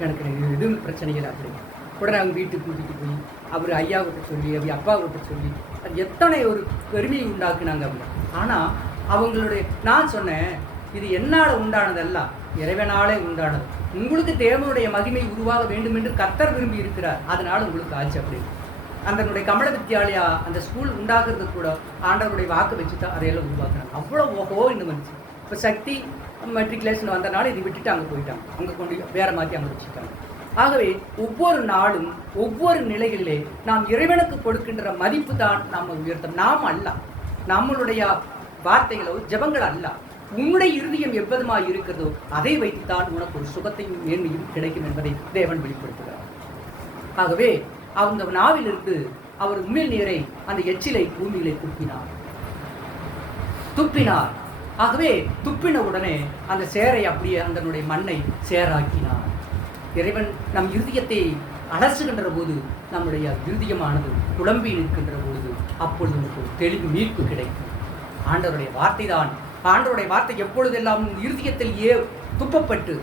எனக்கு எதுவும் பிரச்சனை இல்லை அப்படின்னு. உடனே அவங்க வீட்டுக்கு கூட்டிகிட்டு போய் அவர் ஐயாவிட்ட சொல்லி அப்படி அப்பாவிட்ட சொல்லி அது எத்தனை ஒரு பெருமையை உண்டாக்குனாங்க அவங்க. ஆனால் அவங்களுடைய நான் சொன்னேன், இது என்னால் உண்டானதல்ல, இறைவனாலே உண்டானது. உங்களுக்கு தேவனுடைய மகிமை உருவாக வேண்டும் என்று கர்த்தர் விரும்பி இருக்கிறார், அதனால் உங்களுக்கு ஆச்சு. அப்படி அதனுடைய கமல வித்யாலயா அந்த ஸ்கூல் உண்டாக்குறது கூட ஆண்டவருடைய வாக்கு வச்சு தான் அதையெல்லாம் உருவாக்குறாங்க. அவ்வளோ ஓஹோ இன்னும் வந்துச்சு. இப்போ சக்தி மெட்ரிகுலேஷன் வந்தனால இதை விட்டுட்டு அங்கே போயிட்டாங்க, அங்கே கொண்டு வேறு மாற்றி அங்கே வச்சுட்டாங்க. ஆகவே ஒவ்வொரு நாளும் ஒவ்வொரு நிலைகளிலே நாம் இறைவனுக்கு கொடுக்கின்ற மதிப்பு தான் நாம் உயர்த்தம். நாம் அல்ல, நம்மளுடைய வார்த்தைகளோ ஜபங்கள் அல்ல. உன்னுடைய இருதயம் எவ்வளவுமாய் இருக்கிறதோ அதை வைத்துத்தான் உனக்கு ஒரு சுகத்தையும் மேன்மையும் கிடைக்கும் என்பதை தேவன் வெளிப்படுத்துகிறார். ஆகவே அந்த நாவிலிருந்து அவர் உமிழ் நீரை அந்த எச்சிலை பூமியிலே துப்பினார். ஆகவே துப்பின உடனே அந்த சேரை அப்படியே அதனுடைய மண்ணை சேராக்கினார். இறைவன் நம் இருதயத்தை அலசுகின்ற போது நம்முடைய இருதயமானது குழம்பி நிற்கின்ற பொழுது அப்பொழுது நமக்கு தெளிவு மீட்பு கிடைக்கும். ஆண்டவருடைய வார்த்தை தான். ஆண்டவருடைய வார்த்தை எப்பொழுதெல்லாம் உன் இருதயத்தில் துப்பப்பட்டு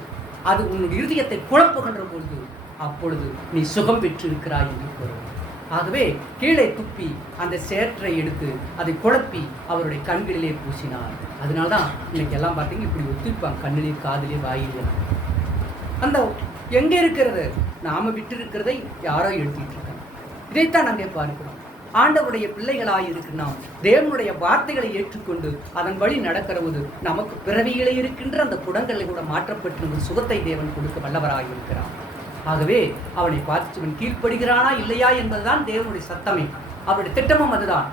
அது உன் இருதயத்தை குழப்புகின்ற பொழுது அப்பொழுது நீ சுகம் பெற்று இருக்கிறாய் என்று கூறும். ஆகவே கீழே துப்பி அந்த சேற்றை எடுத்து அதை குழப்பி அவருடைய கண்களிலே பூசினார். அதனால்தான் இன்னைக்கு எல்லாம் பார்த்தீங்க இப்படி ஒத்திருப்பாங்க, கண்ணிலே காதிலே வாயிலே. அந்த எங்கே இருக்கிறது? நாம விட்டு இருக்கிறதை யாரோ எடுத்துட்டு இருக்காங்க. இதைத்தான் நாங்கள் பார்க்கிறோம். ஆண்டவருடைய பிள்ளைகளாக இருக்கிற நாம் தேவனுடைய வார்த்தைகளை ஏற்றுக்கொண்டு அதன் வழி நடக்கிற போது நமக்கு பிறவிகளை இருக்கின்ற அந்த குடங்களை கூட மாற்றப்பட்டு சுகத்தை தேவன் கொடுக்க வல்லவராக இருக்கிறார். ஆகவே அவனை பார்த்து அவன் கீழ்ப்படுகிறானா இல்லையா என்பதுதான் தேவனுடைய சத்தமே. அவருடைய திட்டமும் அதுதான்.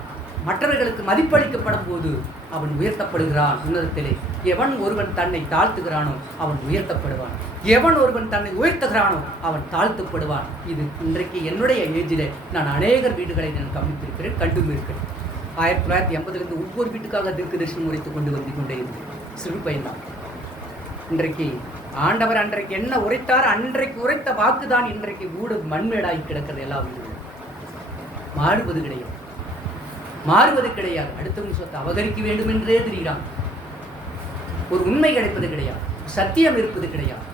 மற்றவர்களுக்கு மதிப்பளிக்கப்படும் போது அவன் உயர்த்தப்படுகிறான் உன்னதத்திலே. எவன் ஒருவன் தன்னை தாழ்த்துகிறானோ அவன் உயர்த்தப்படுவான், எவன் ஒருவன் தன்னை உயர்த்துகிறானோ அவன் தாழ்த்தப்படுவான். இது இன்றைக்கு என்னுடைய ஏஜிலே நான் அநேகர் வீடுகளை நான் கவனித்திருக்கிறேன், கண்டும் இருக்கிறேன். 1980 ஒவ்வொரு வீட்டுக்காக தீர்க்க தரிசனம் உரைத்து கொண்டு வந்து கொண்டே இருந்தேன். சிறு பையன்தான். இன்றைக்கு ஆண்டவர் அன்றைக்கு என்ன உரைத்தார், அன்றைக்கு உரைத்த வாக்குதான் இன்றைக்கு வீடு மண்மேடாகி கிடக்கிறது. எல்லா வீடுகளும் மாறுவது கிடையாது. அடுத்தவங்க சொத்தை அபகரிக்க வேண்டும் என்றே தெரிகிறான். ஒரு உண்மை கிடைப்பது கிடையாது, சத்தியம் இருப்பது கிடையாது.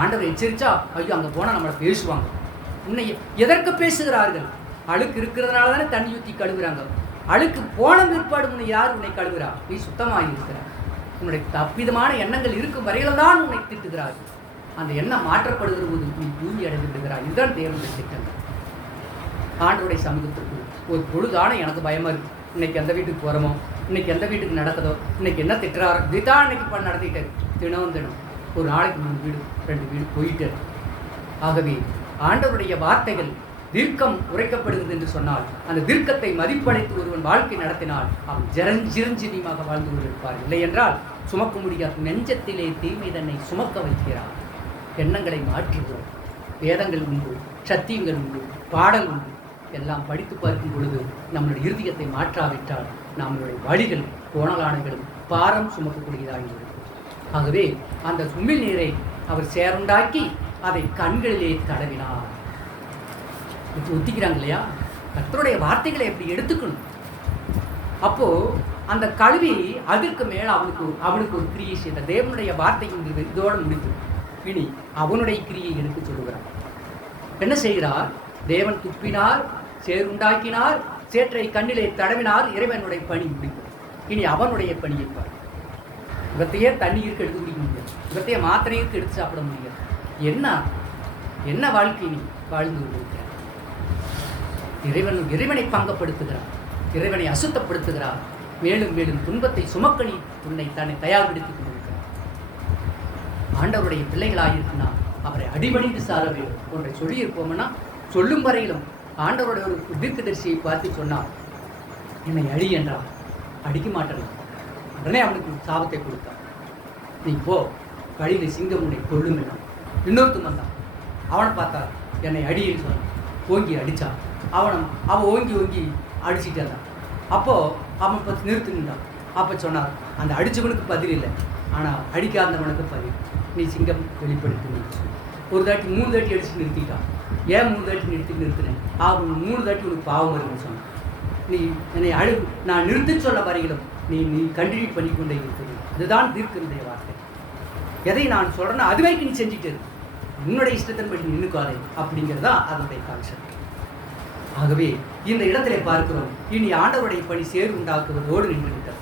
ஆண்டவர் எச்சரிச்சா ஐயோ அங்கே போனால் நம்மளை பேசுவாங்க. உன்னை எதற்கு பேசுகிறார்கள்? அழுக்கு இருக்கிறதுனால தானே தண்ணி ஊற்றி கழுவுறாங்க. அழுக்கு போன பிற்பாடு உன்னை யார் உன்னை கழுவுறா? நீ சுத்தமாக இருக்கிறார். உன்னுடைய தப்பிதமான எண்ணங்கள் இருக்கும் வரையில தான் உன்னை திட்டுகிறார்கள். அந்த எண்ணம் மாற்றப்படுகிற போது நீ பூமி அடைந்து விடுகிறாய். இதுதான் தேவனுடைய திட்டங்கள். ஆண்டவருடைய சமூகத்திற்கு ஒரு பொழுதான எனக்கு பயமாக இருக்குது. இன்னைக்கு எந்த வீட்டுக்கு போகிறோமோ, இன்னைக்கு எந்த வீட்டுக்கு நடக்குதோ, இன்னைக்கு என்ன திட்டுறாரோ, இதுதான் இன்னைக்கு நடத்திட்டேன். தினம் ஒரு நாளைக்கு 3 வீடு 2 வீடு போயிட்டு. ஆகவே ஆண்டவருடைய வார்த்தைகள் தீர்க்கம் உரைக்கப்படுகிறது என்று சொன்னால் அந்த தீர்க்கத்தை மதிப்படைத்து ஒருவன் வாழ்க்கை நடத்தினால் அவன் சிரஞ்சீவியமாக வாழ்ந்து கொண்டிருப்பார். இல்லை என்றால் சுமக்க முடியாது. நெஞ்சத்திலே தீமை தன்னை சுமக்க வைக்கிறார். எண்ணங்களை மாற்றுகிறோம். வேதங்கள் உண்டு, சத்தியங்கள் உண்டு, பாடல் உண்டு. எல்லாம் படித்து பார்க்கும் பொழுது நம்மளுடைய இருதயத்தை மாற்றாவிட்டால் நம்மளுடைய வழிகள் கோணலானைகளும் பாரம் சுமக்கக்கூடியதாக இருக்கும். ஆகவே அந்த உமிழ் நீரை அவர் சேருண்டாக்கி அதை கண்களிலே தடவினார். ஒத்திக்கிறாங்க இல்லையா? கர்த்தருடைய வார்த்தைகளை எப்படி எடுத்துக்கணும். அப்போ அந்த கல்வி அதற்கு மேல அவனுக்கு ஒரு கிரியை செய்த தேவனுடைய வார்த்தை இதோடு முடித்து இனி அவனுடைய கிரியை எடுத்து சொல்லுகிறார். என்ன செய்கிறார்? தேவன் துப்பினார், சேருண்டாக்கினார், சேற்றை கண்ணிலே தடவினார். இறைவனுடைய பணி முடிக்கும். இனி அவனுடைய பணியை பார். இவத்தையே தண்ணீருக்கு எடுத்து குடிக்க முடியாது, இவத்தையே மாத்திரைக்கு எடுத்து சாப்பிட முடியாது. என்ன வாழ்க்கை நீ வாழ்ந்து கொண்டிருக்கிறார்? இறைவனை பங்கப்படுத்துகிறார், இறைவனை அசுத்தப்படுத்துகிறார். மேலும் மேலும் துன்பத்தை சுமக்கணி உன்னை தன்னை தயார்படுத்திக் கொண்டிருக்கிறார். ஆண்டவருடைய பிள்ளைகளாயிருக்குன்னா அவரை அடிபணிந்து சார வேண்டும் ஒன்றை சொல்லியிருப்போம்னா சொல்லும் வரையிலும் ஆண்டவருடைய ஒரு தீர்க்கதரிசியை பார்த்து சொன்னார், என்னை அடி என்றார். அடிக்க மாட்டேன். உடனே அவனுக்கு சாபத்தை கொடுத்தான். நீ போ, வழியில் சிங்கம் உன்னை கொள்ளுங்க. இன்னொருத்தன் வந்தான். அவனை பார்த்தா என்னை அடின்னு சொன்னான். ஓங்கி அடித்தான். அவன் ஓங்கி அடிச்சுட்டு இருந்தான். அப்போது அவன் பார்த்து நிறுத்துனான். அப்போ சொன்னார், அந்த அடித்தவனுக்கு பதில் இல்லை, ஆனால் அடிக்காதவனுக்கு பதில். நீ சிங்கம் வெளிப்படுத்தி ஒரு தாட்டி 3 தாட்டி அடிச்சு நிறுத்திட்டான். ஏன் 3 தாட்டி நிறுத்தினேன்? அவன் 3 தாட்டி உனக்கு பாவம் வருதுன்னு சொன்னான். நீ என்னை நான் நிறுத்தி சொல்ல வரையிலும் நீ கண்டினியூ பண்ணிக்கொண்டே இருக்கிறது. அதுதான் தீர்க்கனுடைய வார்த்தை. எதை நான் சொல்கிறேன்னா அதுவே நீ செஞ்சுட்டு உன்னுடைய இஷ்டத்தின்படி நின்னுக்காதே அப்படிங்கிறதா அதனுடைய கான்செப்ட். ஆகவே இந்த இடத்திலே பார்க்கிறோம், இனி ஆண்டவருடைய பணி சேர் உண்டாக்குவதோடு நின்று விட்டது.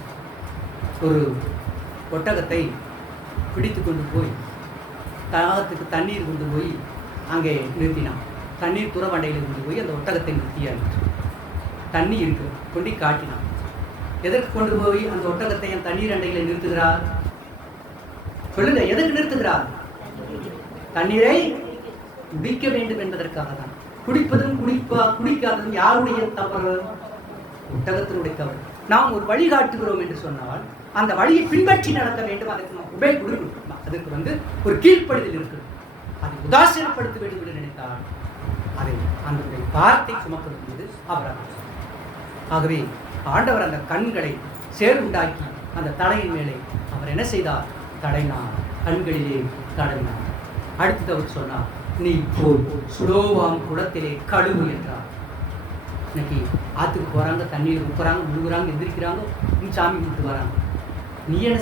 ஒரு ஒட்டகத்தை பிடித்து கொண்டு போய் தாகத்துக்கு தண்ணீர் கொண்டு போய் அங்கே நிறுத்தினான். தண்ணீர் துறவண்டையில் கொண்டு போய் அந்த ஒட்டகத்தை நிறுத்தியாயிற்று. தண்ணி இருக்கு கொண்டு காட்டினான். எதற்கு கொண்டு போய் அந்த ஒட்டகத்தை என் தண்ணீர் அண்டையில் நிறுத்துகிறார்? சொல்லுங்க, எதற்கு நிறுத்துகிறார்? தண்ணீரை குடிக்க வேண்டும் என்பதற்காக தான். குடிப்பதும் குடிக்காததும் யாருடைய தவறு? ஒட்டகத்தினுடைய தவறு. நாம் ஒரு வழி காட்டுகிறோம் என்று சொன்னால் அந்த வழியை பின்பற்றி நடக்க வேண்டும். அதற்கு நாம் உபை கொடுக்கணும். அதுக்கு ஒரு கீழ்ப்படுதல் இருக்கு. அதை உதாசீனப்படுத்த வேண்டும் என்று நினைத்தால் அதை அந்த பாரத்தை சுமக்கிறது அபராதம். ஆகவே ஆண்டவர் அந்த கண்களை சேர் உண்டாக்கி அந்த தலையின் மேலே அவர் என்ன செய்தார்? தடைனார், கண்களிலே தடைனார். அடுத்தது அவர் சொன்னார், நீ போய் சுலோவாம் குளத்திலே கழுவு என்றார். இன்னைக்கு ஆற்றுக்கு போகிறாங்க, தண்ணியில் உட்கிறாங்க, முழுகுறாங்க, எந்திரிக்கிறாங்க, சாமி கும்பிட்டு வராங்க. நீ என்ன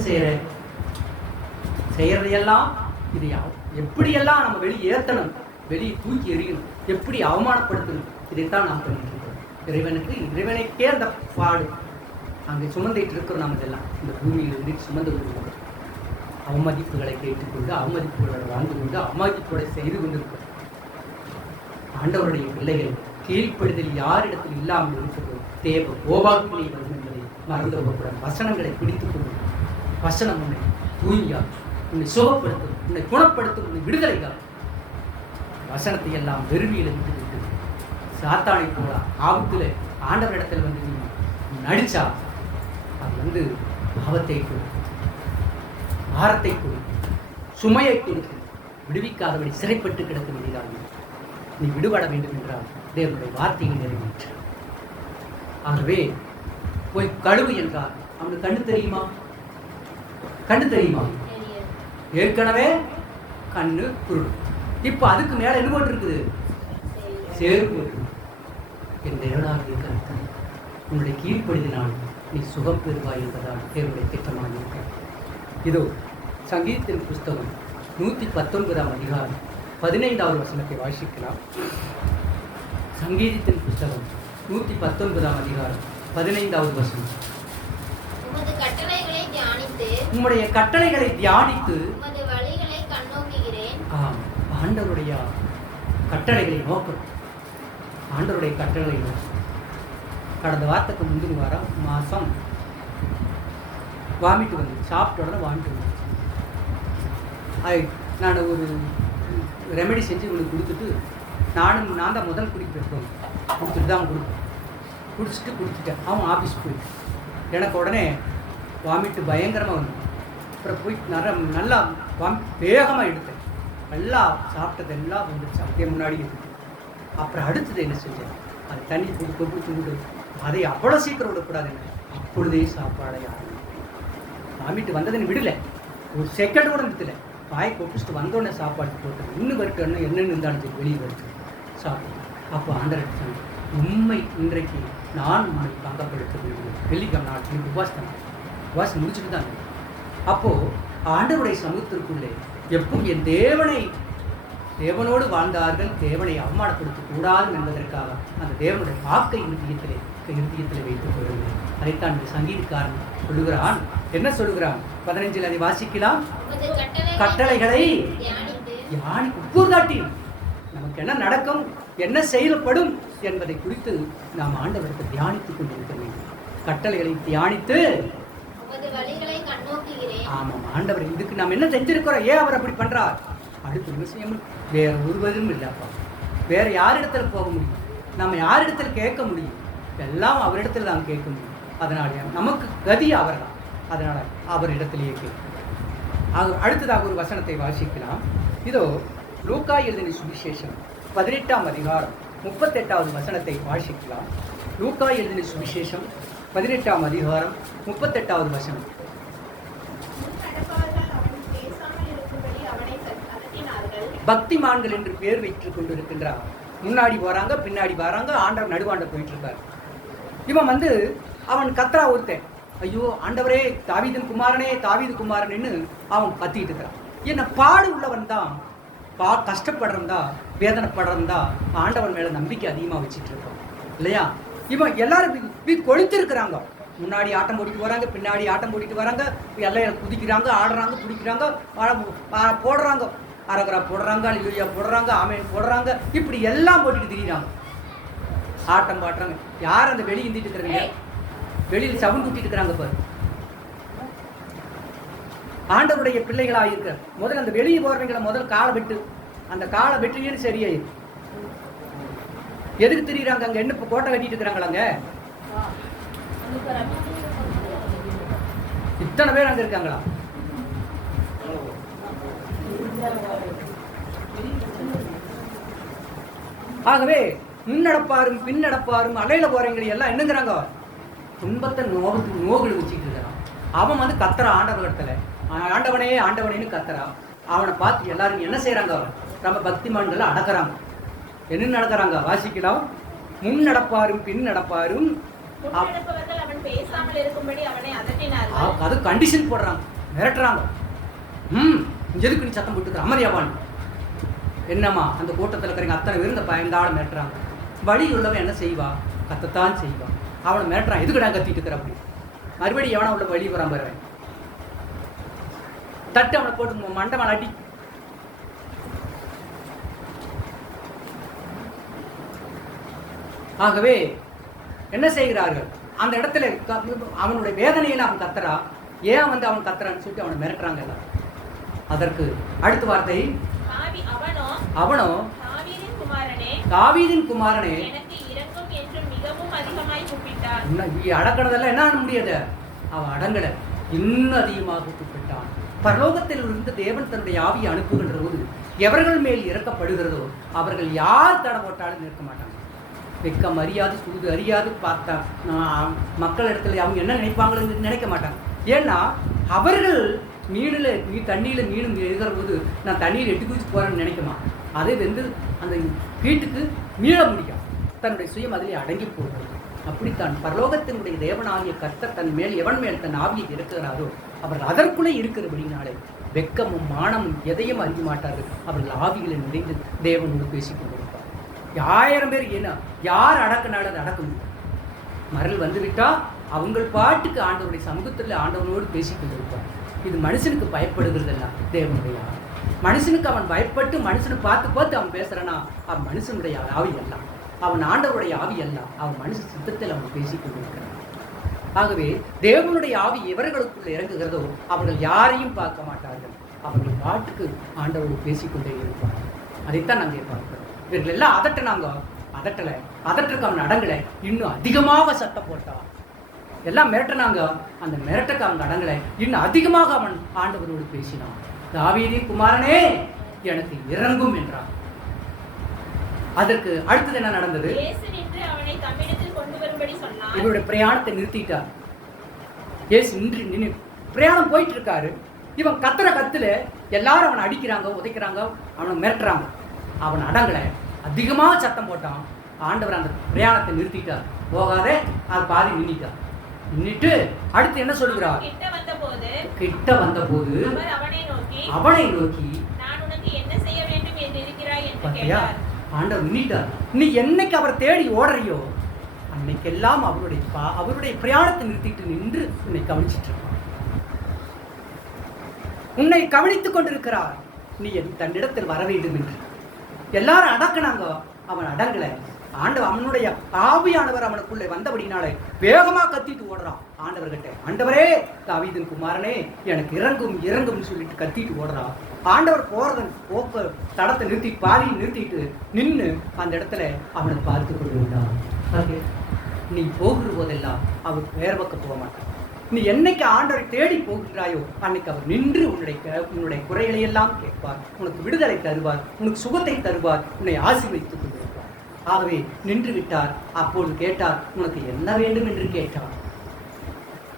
செய்யறதையெல்லாம் இது எப்படியெல்லாம் நம்ம வெளியே ஏற்றணும், வெளியே தூக்கி எறியணும், எப்படி அவமானப்படுத்தணும், இதைத்தான் நாம் பண்ணிட்டு இருக்கோம். இறைவனுக்கே அந்த பாடு அங்கே சுமந்துட்டு இருக்கிறோம். நாம் இதெல்லாம் இந்த பூமியில் இருந்து சுமந்து கொண்டு அவமதிப்புகளை கேட்டுக்கொண்டு அவமதிப்புகளை வாழ்ந்து கொண்டு அவமதிப்புகளை செய்து கொண்டிருக்கிறோம். ஆண்டவருடைய பிள்ளைகள் கீழ்ப்படுதல் யாரிடத்தில் இல்லாமல் இருக்கிறதோ தேவ கோபாக்கினை வரும் என்பதை மறந்து போகக்கூடாது. வசனங்களை பிடித்துக் கொண்டு வசனம் உன்னை தூய்மையாகும், உன்னை சுகப்படுத்தும், உன்னை குணப்படுத்தும், உன்னை விடுதலைக்காகும். வசனத்தை எல்லாம் வெறுமையில் விட்டுவிட்டு சாத்தானை போல ஆபத்தில் ஆண்டவரிடத்தில் வந்து நடிச்சா அது பாவத்தை கொடுக்கும், பாரத்தை கொடுக்கும், சுமையை கொடுக்கும், விடுவிக்காதபடி சிறைப்பட்டு கிடக்க வேண்டியதாக. நீ விடுபட வேண்டும் என்றால் தேவனுடைய வார்த்தையை நிறைவேற்று. ஆகவே போய் கழுவு என்றார். அவனுக்கு கண்ணு தெரியுமா? கண்ணு தெரியுமா? ஏற்கனவே கண்ணு குருடு. இப்ப அதுக்கு மேல என்ன போட்டு இருக்குது? சேரு போட்டு. என் தேவனாக இருக்கிற உன்னுடைய கீழ்ப்படுத்தினால் நீ சுகம் பெறுவாய் என்பதால் தேவனுடைய திட்டமாக இருக்க. இதோ சங்கீதத்தின் புஸ்தகம் 119ஆம் அதிகாரம் 15வது வசனத்தை வாசிக்கலாம். சங்கீதத்தின் புஸ்தகம் 119ஆம் அதிகாரம் 15வது வசனம். உம்முடைய கட்டளைகளை தியானித்து ஆண்டவருடைய கட்டளைகளை நோக்கணும். ஆண்டவருடைய கட்டளை நோக்கம். கடந்த வாரத்துக்கு முந்தின மாதம் வாமிட்டு வந்து சாப்பிட்ட உடனே வாமிட்டு வந்து நான் ஒரு ரெமெடி செஞ்சு இவனுக்கு கொடுத்துட்டு நான் தான் முதல் குடிப்பேன் கொடுத்துட்டு தான் குடிச்சிட்டேன். அவன் ஆஃபீஸ் போயிட்டு எனக்கு உடனே வாமிட்டு பயங்கரமாக வந்து அப்புறம் போய் நல்லா வேகமாக எடுத்தேன். நல்லா சாப்பிட்டதெல்லாம் வந்துடுச்சு அப்படியே முன்னாடி இருக்குது. அப்புறம் அடுத்தது என்ன செஞ்சேன்? அது தண்ணி கொடுத்து அதை அவ்வளோ சீக்கிரம் விடக்கூடாது. அப்பொழுதே சாப்பாடை வாமிட்டு வந்ததுன்னு விடலை, ஒரு செகண்ட் கூட நிறுத்தலை. வாய் கொப்பிச்சுட்டு வந்தோடனே சாப்பாடு போட்டேன். இன்னும் வரட்டணும் என்னென்னு இருந்தாலும் சரி வெளியே வருது சாப்பிட்டு. அப்போ ஆண்டவர் உண்மை இன்றைக்கு நான் உண்மை பங்கப்படுத்த வேண்டும். வெள்ளிக்கிழமை நாட்டில் உபாசம் முடிச்சுட்டு தான். அப்போது ஆண்டவருடைய சமூகத்திற்குள்ளே எப்போ என் தேவனோடு வாழ்ந்தார்கள், தேவனை அவமானப்படுத்தக்கூடாது என்பதற்காக அந்த தேவனுடைய வாக்கை இருதயத்தில் வைத்துக் கொள்ளுங்கள். அதைத்தான் இந்த சங்கீதக்காரன் சொல்லுகிறான். என்ன சொல்லுகிறான்? 15 அதை வாசிக்கலாம். கட்டளைகளை உட்காட்டி நமக்கு என்ன நடக்கும், என்ன செயல்படும் என்பதை குறித்து நாம் ஆண்டவருக்கு தியானித்துக் கொண்டிருக்க வேண்டும். கட்டளைகளை தியானித்து ஆமாம் ஆண்டவர் இதுக்கு நாம் என்ன செஞ்சிருக்கிறோம், ஏன் அவர் அப்படி பண்றார்? அடுத்த விஷயம் வேற ஒருவரும் இல்லப்பா. வேற யாரிடத்தில் போக முடியும்? நம்ம யாரிடத்தில் கேட்க முடியும்? எல்லாம் அவரிடத்தில் தான் கேட்க முடியும். அதனால நமக்கு கதி அவர் தான். அதனால அவரிடத்திலேயே கேட்கும். அடுத்ததாக ஒரு வசனத்தை வாசிக்கலாம். இதோ லூக்கா எழுதின சுவிசேஷம் 18ஆம் அதிகாரம் 38வது வசனத்தை வாசிக்கலாம். லூக்கா எழுதின சுவிசேஷம் 18ஆம் அதிகாரம் 38வது வசனம். பக்திமான்கள் என்று பேர் வைத்துக் கொண்டிருக்கின்றார். முன்னாடி போறாங்க, பின்னாடி வராங்க, ஆண்டவர் நடுவாண்ட போயிட்டு இருக்காரு. இவன் அவன் கத்ரா ஒருத்தன், ஐயோ ஆண்டவரே தாவீதின் குமாரனே தாவீது குமாரன்னு அவன் கத்திட்டு இருக்கிறான். என்ன பாடு உள்ளவன் தான் கஷ்டப்படுறதா வேதனைப்படுறதா ஆண்டவன் மேலே நம்பிக்கை அதிகமாக வச்சுட்டு இருக்கோம் இல்லையா? இவன் எல்லாரும் கொளுத்திருக்கிறாங்க. முன்னாடி ஆட்டம் போட்டுட்டு வராங்க, பின்னாடி ஆட்டம் போட்டுட்டு வராங்க, எல்லாம் குதிக்கிறாங்க, ஆடுறாங்க, பிடிக்கிறாங்க, போடுறாங்க, அரகரா போடுறாங்க, அலிலுயா போடுறாங்க, ஆமேன் போடுறாங்க, இப்படி எல்லாம் போட்டுட்டு திரியிறாங்க, ஆட்டம் பாட்டுறாங்க. யார் அந்த வெளியே இந்திட்டு இருக்கிறாங்க? வெளியில் சவுண்ட் ஊட்டிட்டு இருக்கிறாங்க பாரு. ஆண்டவருடைய பிள்ளைகளாக இருக்கிற முதல்ல அந்த வெளியே போடுறவங்களை முதல் காலை வெட்டு, அந்த காலை வெற்றியும் சரியாயிரு. எதுக்கு தெரியுறாங்க? அங்க என்ன கோட்டை கட்டிட்டு இருக்கிறாங்களாங்க? இத்தனை பேர் அங்க இருக்காங்களா? ஆகவே முன்னடப்பாரும் பின்னடப்பாரும் அலையில போறவங்களை எல்லாம் என்னங்கிறாங்க? துன்பத்தை நோகுல வச்சுட்டு இருக்கிறான். அவன் வந்து கத்துற ஆண்டவர்கிட்ட ஆண்டவனே ஆண்டவனேன்னு கத்துறான். அவனை பார்த்து எல்லாரும் என்ன செய்யறாங்க? நம்ம பக்திமான்கள் அடக்குறாங்க. என்ன நடக்கிறாங்க? வாசிக்கலாம். முன் நடப்பாரும் பின் நடப்பாரும் அது கண்டிஷன் போடுறாங்க, மிரட்டுறாங்க. எதுக்கு நீ சத்தம் போட்டு அமைதியாவான்? என்னம்மா அந்த கூட்டத்தில் இருக்கிறவங்க அத்தனை பேர் இந்த பயந்தாள மிரட்டுறாங்க. வழி உள்ளவன் என்ன செய்வா? கத்தத்தான் செய்வான். அவனை மிரட்டுறான். எதுக்குடா கத்திட்டு இருக்கிற? அப்படி மறுபடியும் எவனா உள்ள வழி வராம வருவேன், தட்டு அவனை போட்டு மண்டை அடி. ஆகவே என்ன செய்கிறார்கள்? அந்த இடத்துல அவனுடைய வேதனையில அவன் கத்துறா. ஏன் வந்து அவன் கத்துறான்னு சொல்லிட்டு அவனை மிரட்டுறாங்க எல்லாம். அதற்கு அடுத்த வார்த்தை, அவனோ தாவீதின் குமாரனே அடக்கிறதெல்லாம் என்ன பண்ண முடியாது, அவன் அடங்கல, இன்னும் அதிகமாக கூப்பிட்டான். பரலோகத்தில் இருந்து தேவன் தன்னுடைய ஆவியை அனுப்புகின்ற போது எவர்கள் மேல் இறக்கப்படுகிறதோ அவர்கள் யார் தடை போட்டாலும் நிற்க மாட்டாங்க. வெக்கம் அறியாது சூது அறியாது பார்த்தா மக்கள் இடத்துல அவங்க என்ன நினைப்பாங்கன்னு நினைக்க மாட்டாங்க. ஏன்னா அவர்கள் தண்ணியில் மீனும் எழுகிற போது நான் தண்ணியில் எட்டு குதிச்சு போறேன்னு நினைக்குமா? அதே வந்து அந்த வீட்டுக்கு மீள முடியும், தன்னுடைய சுயம் அதிலே அடங்கி போகிறது. அப்படித்தான் பரலோகத்தினுடைய தேவனாகிய கர்த்தர் தன் மேல் எவன் மேல் தன் ஆவியை இருக்கிறாரோ அவர்கள் அதற்குள்ளே இருக்கிறபடினாலே வெக்கமும் மானமும் எதையும் அறிய மாட்டார்கள். அவர்கள் ஆவிகளை நிறைந்து தேவனோடு பேசிக் கொண்டிருப்பார். 1000 பேர் என்ன யார் அடக்கினாலும் அது அடக்க முடியும். மரல் வந்துவிட்டா அவங்கள் பாட்டுக்கு ஆண்டவருடைய சமூகத்தில் ஆண்டவனோடு பேசிக் கொண்டிருப்பார். இது மனுஷனுக்கு பயப்படுகிறதெல்லாம் தேவனுடைய ஆவி. மனுஷனுக்கு அவன் பயப்பட்டு மனுஷனை பார்த்து அவன் பேசுறானா, அவன் மனுஷனுடைய ஆவி அல்ல, அவன் ஆண்டவருடைய ஆவி அல்ல, அவன் மனுஷ சித்தத்தில் அவன் பேசிக் கொண்டிருக்கிறான். ஆகவே தேவனுடைய ஆவி எவர்களுக்குள்ள இறங்குகிறதோ அவர்கள் யாரையும் பார்க்க மாட்டார்கள், அவர்கள் பாட்டுக்கு ஆண்டவரோடு பேசிக்கொண்டே இருப்பார். அதைத்தான் நாங்கள் பார்க்கிறோம். இவர்கள் எல்லாம் அதட்டினாங்க, அதட்டுக்கு அவன் அடங்கலை, இன்னும் அதிகமாக சத்தம் போட்டான். எல்லாம் மிரட்டினாங்க, அந்த மிரட்டுக்கு அவன் அடங்கலை, இன்னும் அதிகமாக அவன் ஆண்டவரோடு பேசினான். தாவீதின் குமாரனே எனக்கு இறங்கும் என்றான். அதற்கு அடுத்தது என்ன நடந்தது? இவருடைய பிரயாணத்தை நிறுத்திட்டார். இயேசு நின்று பிரயாணம் போயிட்டு இருக்காரு. இவன் கத்துல எல்லாரும் அவனை அடிக்கிறாங்க, உதைக்கிறாங்க, அவனை மிரட்டுறாங்க. அவன் அடங்கலை, அதிகமாக சத்தம் போட்டான். ஆண்டவர் அந்த பிரயாணத்தை நிறுத்திட்டார். போகாதே, அது பாதி நின்றுட்டார். நின்றுட்டு அடுத்து என்ன சொல்லுகிறார்? கிட்ட வந்த போது அவனை நோக்கி ஆண்டவர் நின்றுட்டார். நீ என்னைக்கு அவரை தேடி ஓடுறியோ அன்னைக்கெல்லாம் அவருடைய பிரயாணத்தை நிறுத்திட்டு நின்று உன்னை கவனிச்சிட்டு இருப்பான். உன்னை கவனித்துக் கொண்டிருக்கிறார். நீ தன்னிடத்தில் வர வேண்டும் என்று எல்லாரும் அடக்கினாங்க, அவன் அடங்கலை. அவனுடைய ஆவியானவர் அவனுக்குள்ளே வந்தபடினாலே வேகமா கத்திட்டு ஓடுறான் ஆண்டவர்கிட்ட. ஆண்டவரே தாவீதின் குமாரனே எனக்கு இறங்கும் சொல்லிட்டு கத்திட்டு ஓடுறான். ஆண்டவர் போக்க தடத்தை நிறுத்திட்டு நின்று அந்த இடத்துல அவனை பார்த்து கொண்டிருந்தான். நீ போகிற போதெல்லாம் அவர் வேற பக்கம் போக மாட்டான். நீ என்னைக்கு ஆண்டவரை தேடி போகிறாயோ அன்னைக்கு அவர் நின்று உன்னுடைய குறைகளை எல்லாம் கேட்பார், உனக்கு விடுதலை தருவார், உனக்கு சுகத்தை தருவார், உன்னை ஆசீர்வதித்துக் கொண்டிருப்பார். ஆகவே நின்று விட்டார். அப்போது கேட்டார், உனக்கு என்ன வேண்டும் என்று கேட்டார்.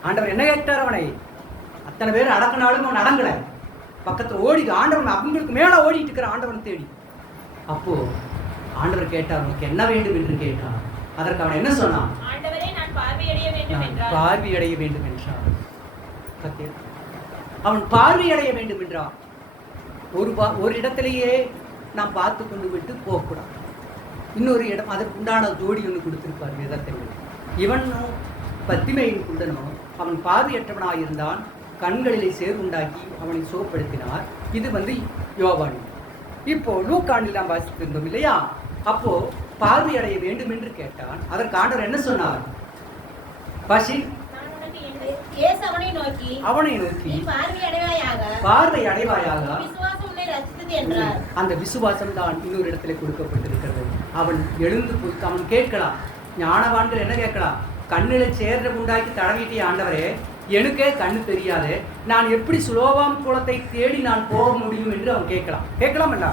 ஆண்டவர் என்ன கேட்டார்? அவனை அத்தனை பேர் அடக்கினாலும் அவன் அடங்கலை. பக்கத்தில் ஓடி ஆண்டவன் அவங்களுக்கு மேல ஓடிட்டு இருக்கிற ஆண்டவன் தேடி. அப்போ ஆண்டவர் கேட்டார், உனக்கு என்ன வேண்டும் என்று கேட்டார். அதற்கு அவன் என்ன சொன்னான்? பார்வையடைய வேண்டும் என்றான். அவன் பார்வையடைய வேண்டும் என்றான். ஒரு இடத்திலேயே நாம் பார்த்து கொண்டு விட்டு போகக்கூடாது. இன்னொரு இடம் அதற்கு உண்டான ஜோடி ஒன்று கொடுத்திருப்பார் வேதத்தில். இவனும் பத்திமையின் குண்டனோ அவன் பார்வையற்றவனாயிருந்தான், கண்களிலே சேர் உண்டாக்கி அவனை சுகப்படுத்தினார். இது யோவான். இப்போ லூக்கானில் நாம் வாசித்திருந்தோம் இல்லையா? அப்போ பார்வையடைய வேண்டும் என்று கேட்டான். அதற்கு ஆண்டவர் என்ன சொன்னார்? அவனை நோக்கி பார்வை அடைவாயாக, அந்த விசுவாசம் தான் இன்னொரு இடத்துல கொடுக்கப்பட்டிருக்கிறது. அவன் எழுந்து போய் அவன் கேட்கலாம். ஞானவான்கள் என்ன கேட்கலாம்? கண்ணில சேர்ற உண்டாக்கி தடவிட்டே, ஆண்டவரே எனக்கே கண்ணு தெரியாது, நான் எப்படி சுலோவாம் குளத்தை தேடி நான் போக முடியும் என்று அவன் கேட்கலாம் இல்ல?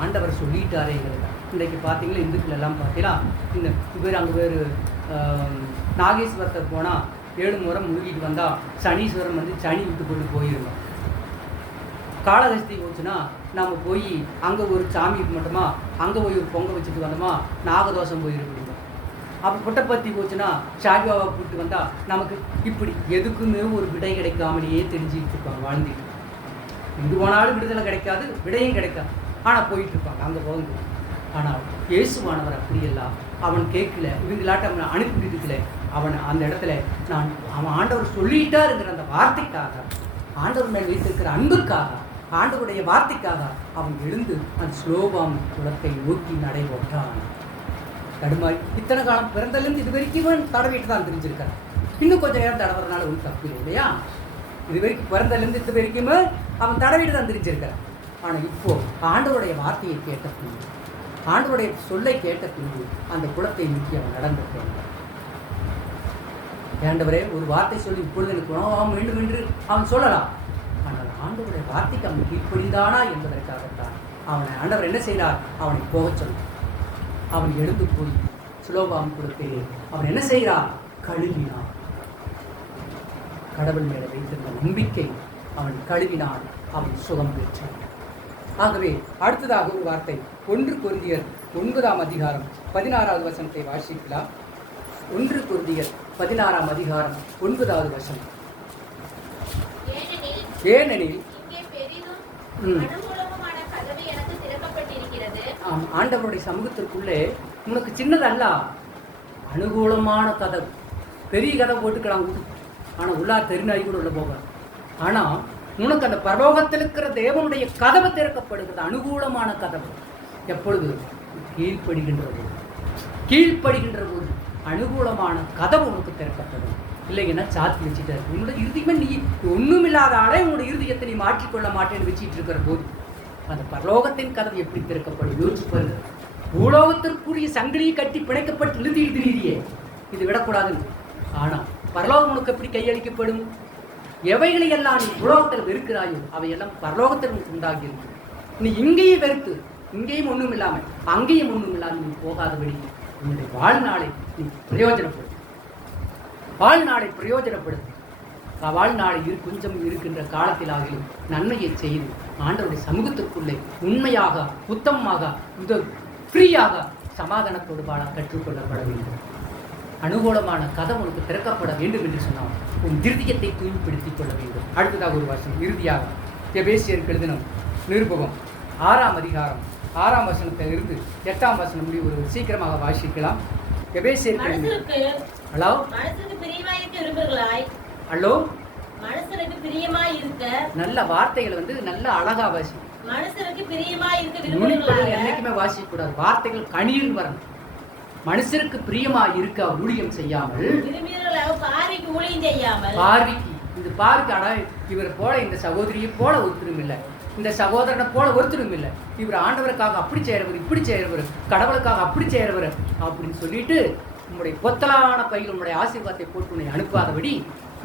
ஆண்டவர் சொல்லிட்டாரே. இன்றைக்கு பார்த்தீங்களா, இந்துக்கள் எல்லாம் பார்த்தீங்களா, இந்த பேர் அங்கே பேர் நாகேஸ்வரத்தை போனால் 7 முறை முழுகிட்டு வந்தால் சனீஸ்வரன் சனி விட்டு கொண்டு போயிருந்தோம். காளகஸ்தி போச்சுன்னா நம்ம போய் அங்கே ஒரு சாமிக்கு மட்டுமா அங்கே போய் ஒரு பொங்கல் வச்சுட்டு வந்தோமா நாகதோஷம் போயிருக்கணும். அப்போ புட்டப்பத்தி போச்சுன்னா ஷாகிபாவை கூப்பிட்டு வந்தால் நமக்கு இப்படி எதுக்குமே ஒரு விடை கிடைக்காமலேயே தெரிஞ்சுக்கிட்டு இருப்பாங்க, வாழ்ந்துட்டு. எங்கே போனாலும் விடுதலை கிடைக்காது, விடையும் கிடைக்காது, ஆனால் போயிட்டு இருப்பாங்க அங்கே போகுது. ஆனால் இயேசுவானவர் அப்படியெல்லாம் அவன் கேட்கல, இவங்களாட்ட அவனை அனுப்பிவிடுக்கல. அவன் அந்த இடத்துல அவன் ஆண்டவர் சொல்லிட்டாருங்கிற அந்த வார்த்தைக்காக, ஆண்டவர் மேல் வைத்திருக்கிற அன்புக்காக, ஆண்டவருடைய வார்த்தைக்காக அவன் எழுந்து அந்த ஸ்லோவாம் குளத்தை நோக்கி நடைபெற்றான். தடுமாறி இத்தனை காலம் பிறந்தலேருந்து இது வரைக்கும் தடவிட்டு தான் தெரிஞ்சிருக்கான். இன்னும் கொஞ்சம் நேரம் தடவுறதுனால ஒன்றும் தப்பு இல்லை இல்லையா? இது வரைக்கும் பிறந்தலேருந்து இது வரைக்கும் அவன் தடவிட்டு தான் தெரிஞ்சிருக்கான். ஆனால் இப்போ ஆண்டவருடைய வார்த்தையை கேட்ட பின்பு, ஆண்டவருடைய சொல்லை கேட்ட பின்பு அந்த குளத்தை நோக்கி அவன் நடந்திருக்கான். ஆண்டவரே ஒரு வார்த்தை சொல்லி இப்பொழுது எனக்கு உணவாக வேண்டும் என்று அவன் சொல்லலாம். ஆனால் ஆண்டவருடைய வார்த்தைக்கு அவன் கீழ்ப்படிந்தானா என்பதற்காகத்தான் அவனை ஆண்டவர் என்ன செய்தார்? அவனை போக சொன்னார். அவன் எழுந்து போய் சுலோவாம் குளத்திலே அவன் என்ன செய்கிறார்? கழுவினான். கடவுள் மேலே வைத்திருந்த நம்பிக்கை அவன் கழுவினான், அவன் சுகம் பெற்றான். ஆகவே அடுத்ததாக ஒரு வார்த்தை 1 கொரிந்தியர் 9ஆம் அதிகாரம் 16வது வசனத்தை வாசிக்கலாம். 1 கொரிந்தியர் 16ஆம் அதிகாரம் 9வது வசனம். ஏனெனில் ஆண்டவருடைய சமூகத்திற்குள்ளே உனக்கு சின்னதல்ல, அனுகூலமான கதவு. பெரிய கதை போட்டுக்கலாம், ஆனால் உள்ளா தெரிநாய் கூட உள்ள போக. ஆனால் உனக்கு அந்த பரலோகத்தில் இருக்கிற தேவனுடைய கதவு திறக்கப்படுகிறது, அனுகூலமான கதவு. எப்பொழுது? கீழ்ப்படுகின்ற போது அனுகூலமான கதவு உனக்கு திறக்கப்படும். இல்லைங்கன்னா சாத்தி வச்சுட்டு உன்னோட இறுதியுமே நீ ஒன்றும் இல்லாத ஆளே உன்னோட இருதயத்தை நீ மாற்றிக்கொள்ள மாட்டேன்னு வச்சுட்டு இருக்கிற போது அந்த பரலோகத்தின் கதவு எப்படி திறக்கப்படும்? யோசிச்சு பாருங்க. பூலோகத்திற்குரிய சங்கிலியை கட்டி பிணைக்கப்பட்டு எழுதியே இது விடக்கூடாதுன்னு. ஆனால் பரலோகம் உனக்கு எப்படி கையளிக்கப்படும்? எவைகளை எல்லாம் நீ உலோகத்தில் வெறுக்கிறாயோ அவையெல்லாம் பரலோகத்தில் உனக்கு உண்டாகி இருக்கு. நீ இங்கேயும் வெறுத்து இங்கேயும் ஒன்றும் இல்லாமல் அங்கேயும் ஒன்றும் இல்லாமல் நீ போகாதபடி உன்னுடைய வாழ்நாளை நீ பிரயோஜனப்படும். வாழ்நாளை பிரயோஜனப்படுத்து. வாழ்நாளை கொஞ்சம் இருக்கின்ற காலத்தில் ஆகிலும் நன்மையை செய்து ஆண்டவருடைய சமூகத்திற்குள்ளே உண்மையாக உத்தமமாக ஃப்ரீயாக சமாதானத்தோடு வாழ கற்றுக்கொள்ளப்பட வேண்டும். அனுகூலமான கதவு உனக்கு திறக்கப்பட வேண்டும் என்று சொன்னால் உன் இருதயத்தை தூய்மைப்படுத்திக் கொள்ள வேண்டும். அடுத்ததாக ஒரு வசனம் இறுதியாக எபேசியருக்கு எழுதின நிருபம் 6ஆம் அதிகாரம் 6ஆம் வசனத்திலிருந்து 8ஆம் வசனம் முடிவு ஒரு சீக்கிரமாக வாசிக்கலாம். எபேசியருக்கு ஹலோ ஹலோ மனுஷனுக்கு பிரியமாய் இருக்க நல்ல வார்த்தைகள் நல்ல அழகா வாசி. மனுஷனுக்கு பிரியமாய் இருக்க என்னைக்குமே வாசிக்க கூடாது. வார்த்தைகள் கனியில் வரணும். மனுஷருக்கு பிரியமாய் இருக்க ஊழியம் செய்யாமல் பார்வைக்கு இந்த பார்வைக்கு இவர் போல இந்த சகோதரியை போல ஒருத்தரும் இல்லை, இந்த சகோதரனை போல ஒருத்தரும் இல்லை, இவர் ஆண்டவருக்காக அப்படி செய்யறவர் இப்படி செய்யறவர், கடவுளுக்காக அப்படி செய்யறவர் அப்படின்னு சொல்லிட்டு உன்னுடைய கொத்தலான பையில் உன்னுடைய ஆசீர்வாதத்தை போட்டு உன்னை அனுப்பாதபடி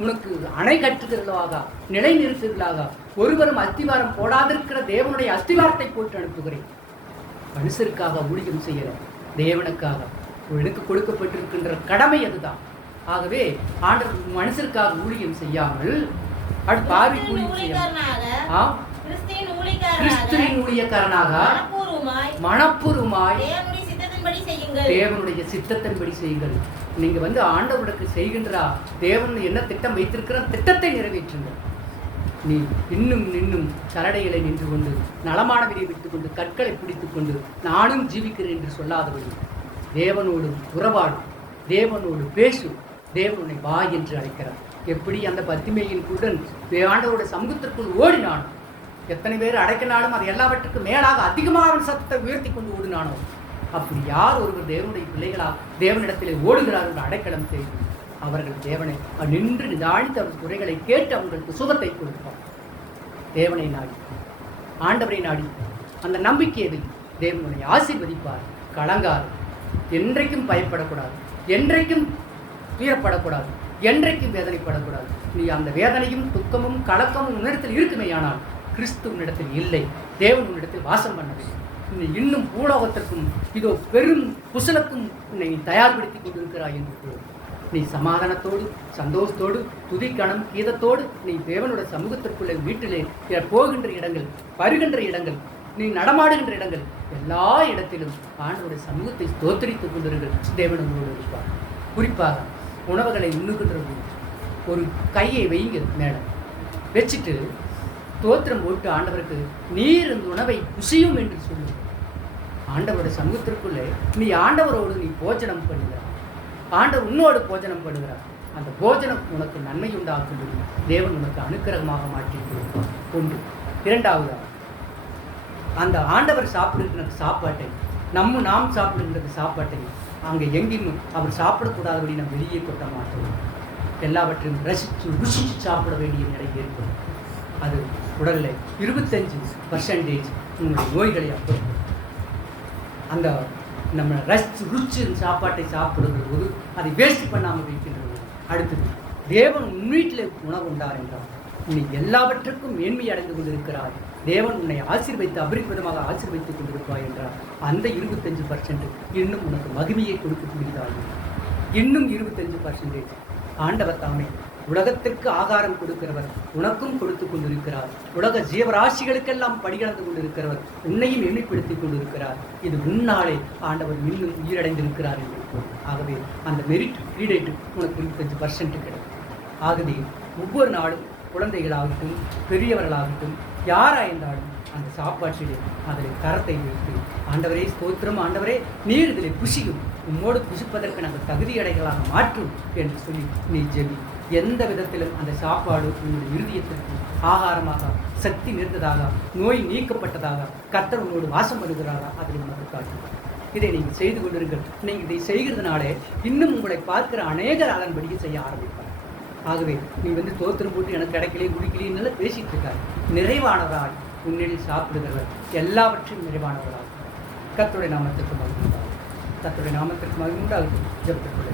உனக்கு அணை கட்டுகிறதாக நிலை நிறுத்துகளாக ஒருவரும் அஸ்திவாரம் போடாதிருக்கிற தேவனுடைய அஸ்திவாரத்தை போட்டு அனுப்புகிறேன். மனுஷருக்காக ஊழியம் செய்யற தேவனுக்காக எனக்கு கொடுக்கப்பட்டிருக்கின்ற கடமை அதுதான். ஆகவே ஆண்டவர் மனுஷருக்காக ஊழியம் செய்யாமல் பார்வை ஊழியம் செய்ய கிறிஸ்துவின் ஊழியக்காரனாக மனப்பூர்வமாய் தேவனுடைய சித்தத்தின்படி செய்யுங்கள். நீங்க ஆண்டவருக்கு செய்கின்ற தேவன் என்ன திட்டம் வைத்திருக்கிற திட்டத்தை நிறைவேற்றுங்கள். நீ இன்னும் இன்னும் சரடைகளை நின்று கொண்டு நலமான விதியை விட்டுக் கொண்டு கற்களை பிடித்துக் கொண்டு நானும் ஜீவிக்கிறேன் என்று சொல்லாதபடி தேவனோடு உறவாடு, தேவனோடு பேசு, தேவனுடைய வா என்று அழைக்கிறார். எப்படி அந்த பத்திமையின் குடன் ஆண்டவருடைய சமூகத்திற்குள் ஓடினானோ, எத்தனை பேர் அடைக்கினாலும் அது எல்லாவற்றுக்கும் மேலாக அதிகமாக அவன் சத்தத்தை உயர்த்தி கொண்டு ஓடினானோ, அப்படி யார் ஒருவர் தேவனுடைய பிள்ளைகளாக தேவனிடத்திலே ஓடுகிறார்கள் அடைக்கலம் செய்து அவர்கள் தேவனை நின்று நிதானித்து அவர் குறைகளை கேட்டு அவங்களுக்கு சுகத்தை கொடுப்பார். தேவனை நாடி, ஆண்டவரை நாடி, அந்த நம்பிக்கையை தேவனை ஆசீர்வதிப்பார். கலங்காது, என்றைக்கும் பயப்படக்கூடாது, என்றைக்கும் துயரப்படக்கூடாது, என்றைக்கும் வேதனைப்படக்கூடாது. நீ அந்த வேதனையும் துக்கமும் கலக்கமும் உன்னிடத்தில் இருக்குமேயானால் கிறிஸ்து உன்னிடத்தில் இல்லை, தேவன் உன்னிடத்தில் வாசம் பண்ணவில்லை. நீ இன்னும் பூலோகத்திற்கும் இதோ பெரும் குசலுக்கும் உன்னை தயார்படுத்தி கொண்டிருக்கிறாய் என்று நீ சமாதானத்தோடு சந்தோஷத்தோடு துதிக்கணம் கீதத்தோடு நீ தேவனுடைய சமூகத்திற்குள்ளே வீட்டிலே போகின்ற இடங்கள், வருகின்ற இடங்கள், நீ நடமாடுகின்ற இடங்கள், எல்லா இடத்திலும் ஆண்டவருடைய சமூகத்தை ஸ்தோத்திரித்துக் கொண்டிருங்கள். தேவன் உங்களோடு இருப்பார். குறிப்பாக உணவுகளை உண்ணுகின்ற ஒரு கையை வைங்க மேடம் வச்சுட்டு ஸ்தோத்திரம் போட்டு ஆண்டவருக்கு நீர் இந்த உணவை குசியும் என்று சொல்லு. ஆண்டவருடைய சமூகத்திற்குள்ளே நீ ஆண்டவரோடு நீ போஜனம் பண்ணுகிறார், ஆண்டவர் உன்னோடு போஜனம் பண்ணுகிறார். அந்த போஜனம் உனக்கு நன்மை உண்டாக்கும்படி தேவன் உனக்கு அனுக்கிரகமாக மாற்றி கொடுப்பார். ஒன்று. இரண்டாவதாக அந்த ஆண்டவர் சாப்பிடுகிற சாப்பாட்டை நாம் சாப்பிடுகின்ற சாப்பாட்டை அங்கே எங்கேயும் அவர் சாப்பிடக்கூடாதபடி நம்ம வெளியே கொட்ட மாட்டோம். எல்லாவற்றையும் ருசித்து சாப்பிட வேண்டிய நிலை ஏற்படும். அது உடலில் 25% உங்களுடைய நோய்களை அப்புறம் அந்த நம்ம ருச்சி சாப்பாட்டை சாப்பிடுகிற போது அதை வேஸ்ட் பண்ணாமல் வைக்கின்றது. அடுத்தது தேவன் உன் வீட்டில் உணவு உண்டார் என்றார். நீ எல்லாவற்றுக்கும் மேன்மை அடைந்து கொண்டிருக்கிறாய். தேவன் உன்னை ஆசீர்வைத்து அபரிமிதமாக ஆசீர்வைத்துக் கொண்டிருப்பாய் என்றார். அந்த 25% இன்னும் உனக்கு மகிமையை கொடுக்கக்கூடியதாக, இன்னும் 25% ஆண்டவர் தாமே உலகத்திற்கு ஆகாரம் கொடுக்கிறவர் உனக்கும் கொடுத்து கொண்டிருக்கிறார். உலக ஜீவராசிகளுக்கெல்லாம் படிகலந்து கொண்டிருக்கிறவர் உன்னையும் எண்ணிப்படுத்திக் கொண்டிருக்கிறார். இது முன்னாலே ஆண்டவர் இன்னும் உயிரடைந்திருக்கிறார் என்று. ஆகவே அந்த மெரிட் கிரீடேட் உனக்கு 25% கிடைக்கும். ஆகவே ஒவ்வொரு நாளும் குழந்தைகளாகட்டும் பெரியவர்களாகட்டும் யாராயிருந்தாலும் அந்த சாப்பாட்டிலே அதில் கரத்தை வைத்து ஆண்டவரே ஸ்தோத்திரம், ஆண்டவரே நீர் இதில் புசியும், உம்மோடு புசிப்பதற்கு நாங்கள் தகுதியடைகளாக மாற்றும் என்று சொல்லி நீ ஜெபி. எந்த விதத்திலும் அந்த சாப்பாடு உன்னுடைய இருதயத்திற்கு ஆகாரமாக சக்தி நிறைந்ததாக, நோய் நீக்கப்பட்டதாக, கர்த்தர் உன்னோடு வாசம் வருகிறாரா அதில் உனக்கு காட்டும். இதை நீங்கள் செய்து கொண்டிருங்கள். நீங்கள் இதை செய்கிறதுனாலே இன்னும் உங்களை பார்க்கிற அநேகர் அதன்படியே செய்ய ஆரம்பிப்பார். ஆகவே நீ தோத்திரம் போட்டு எனக்கு கிடைக்கலையே குடிக்கலைன்னு பேசிட்டு இருக்காரு. நிறைவானவராய் உன்னில் சாப்பிடுகிறவர் எல்லாவற்றையும் நிறைவானவராக. கர்த்தருடைய நாமத்திற்கு மகிமை உண்டாகும். கர்த்தருடைய நாமத்திற்கு மகிமை உண்டாகும். ஜெபத்திற்குள்ளே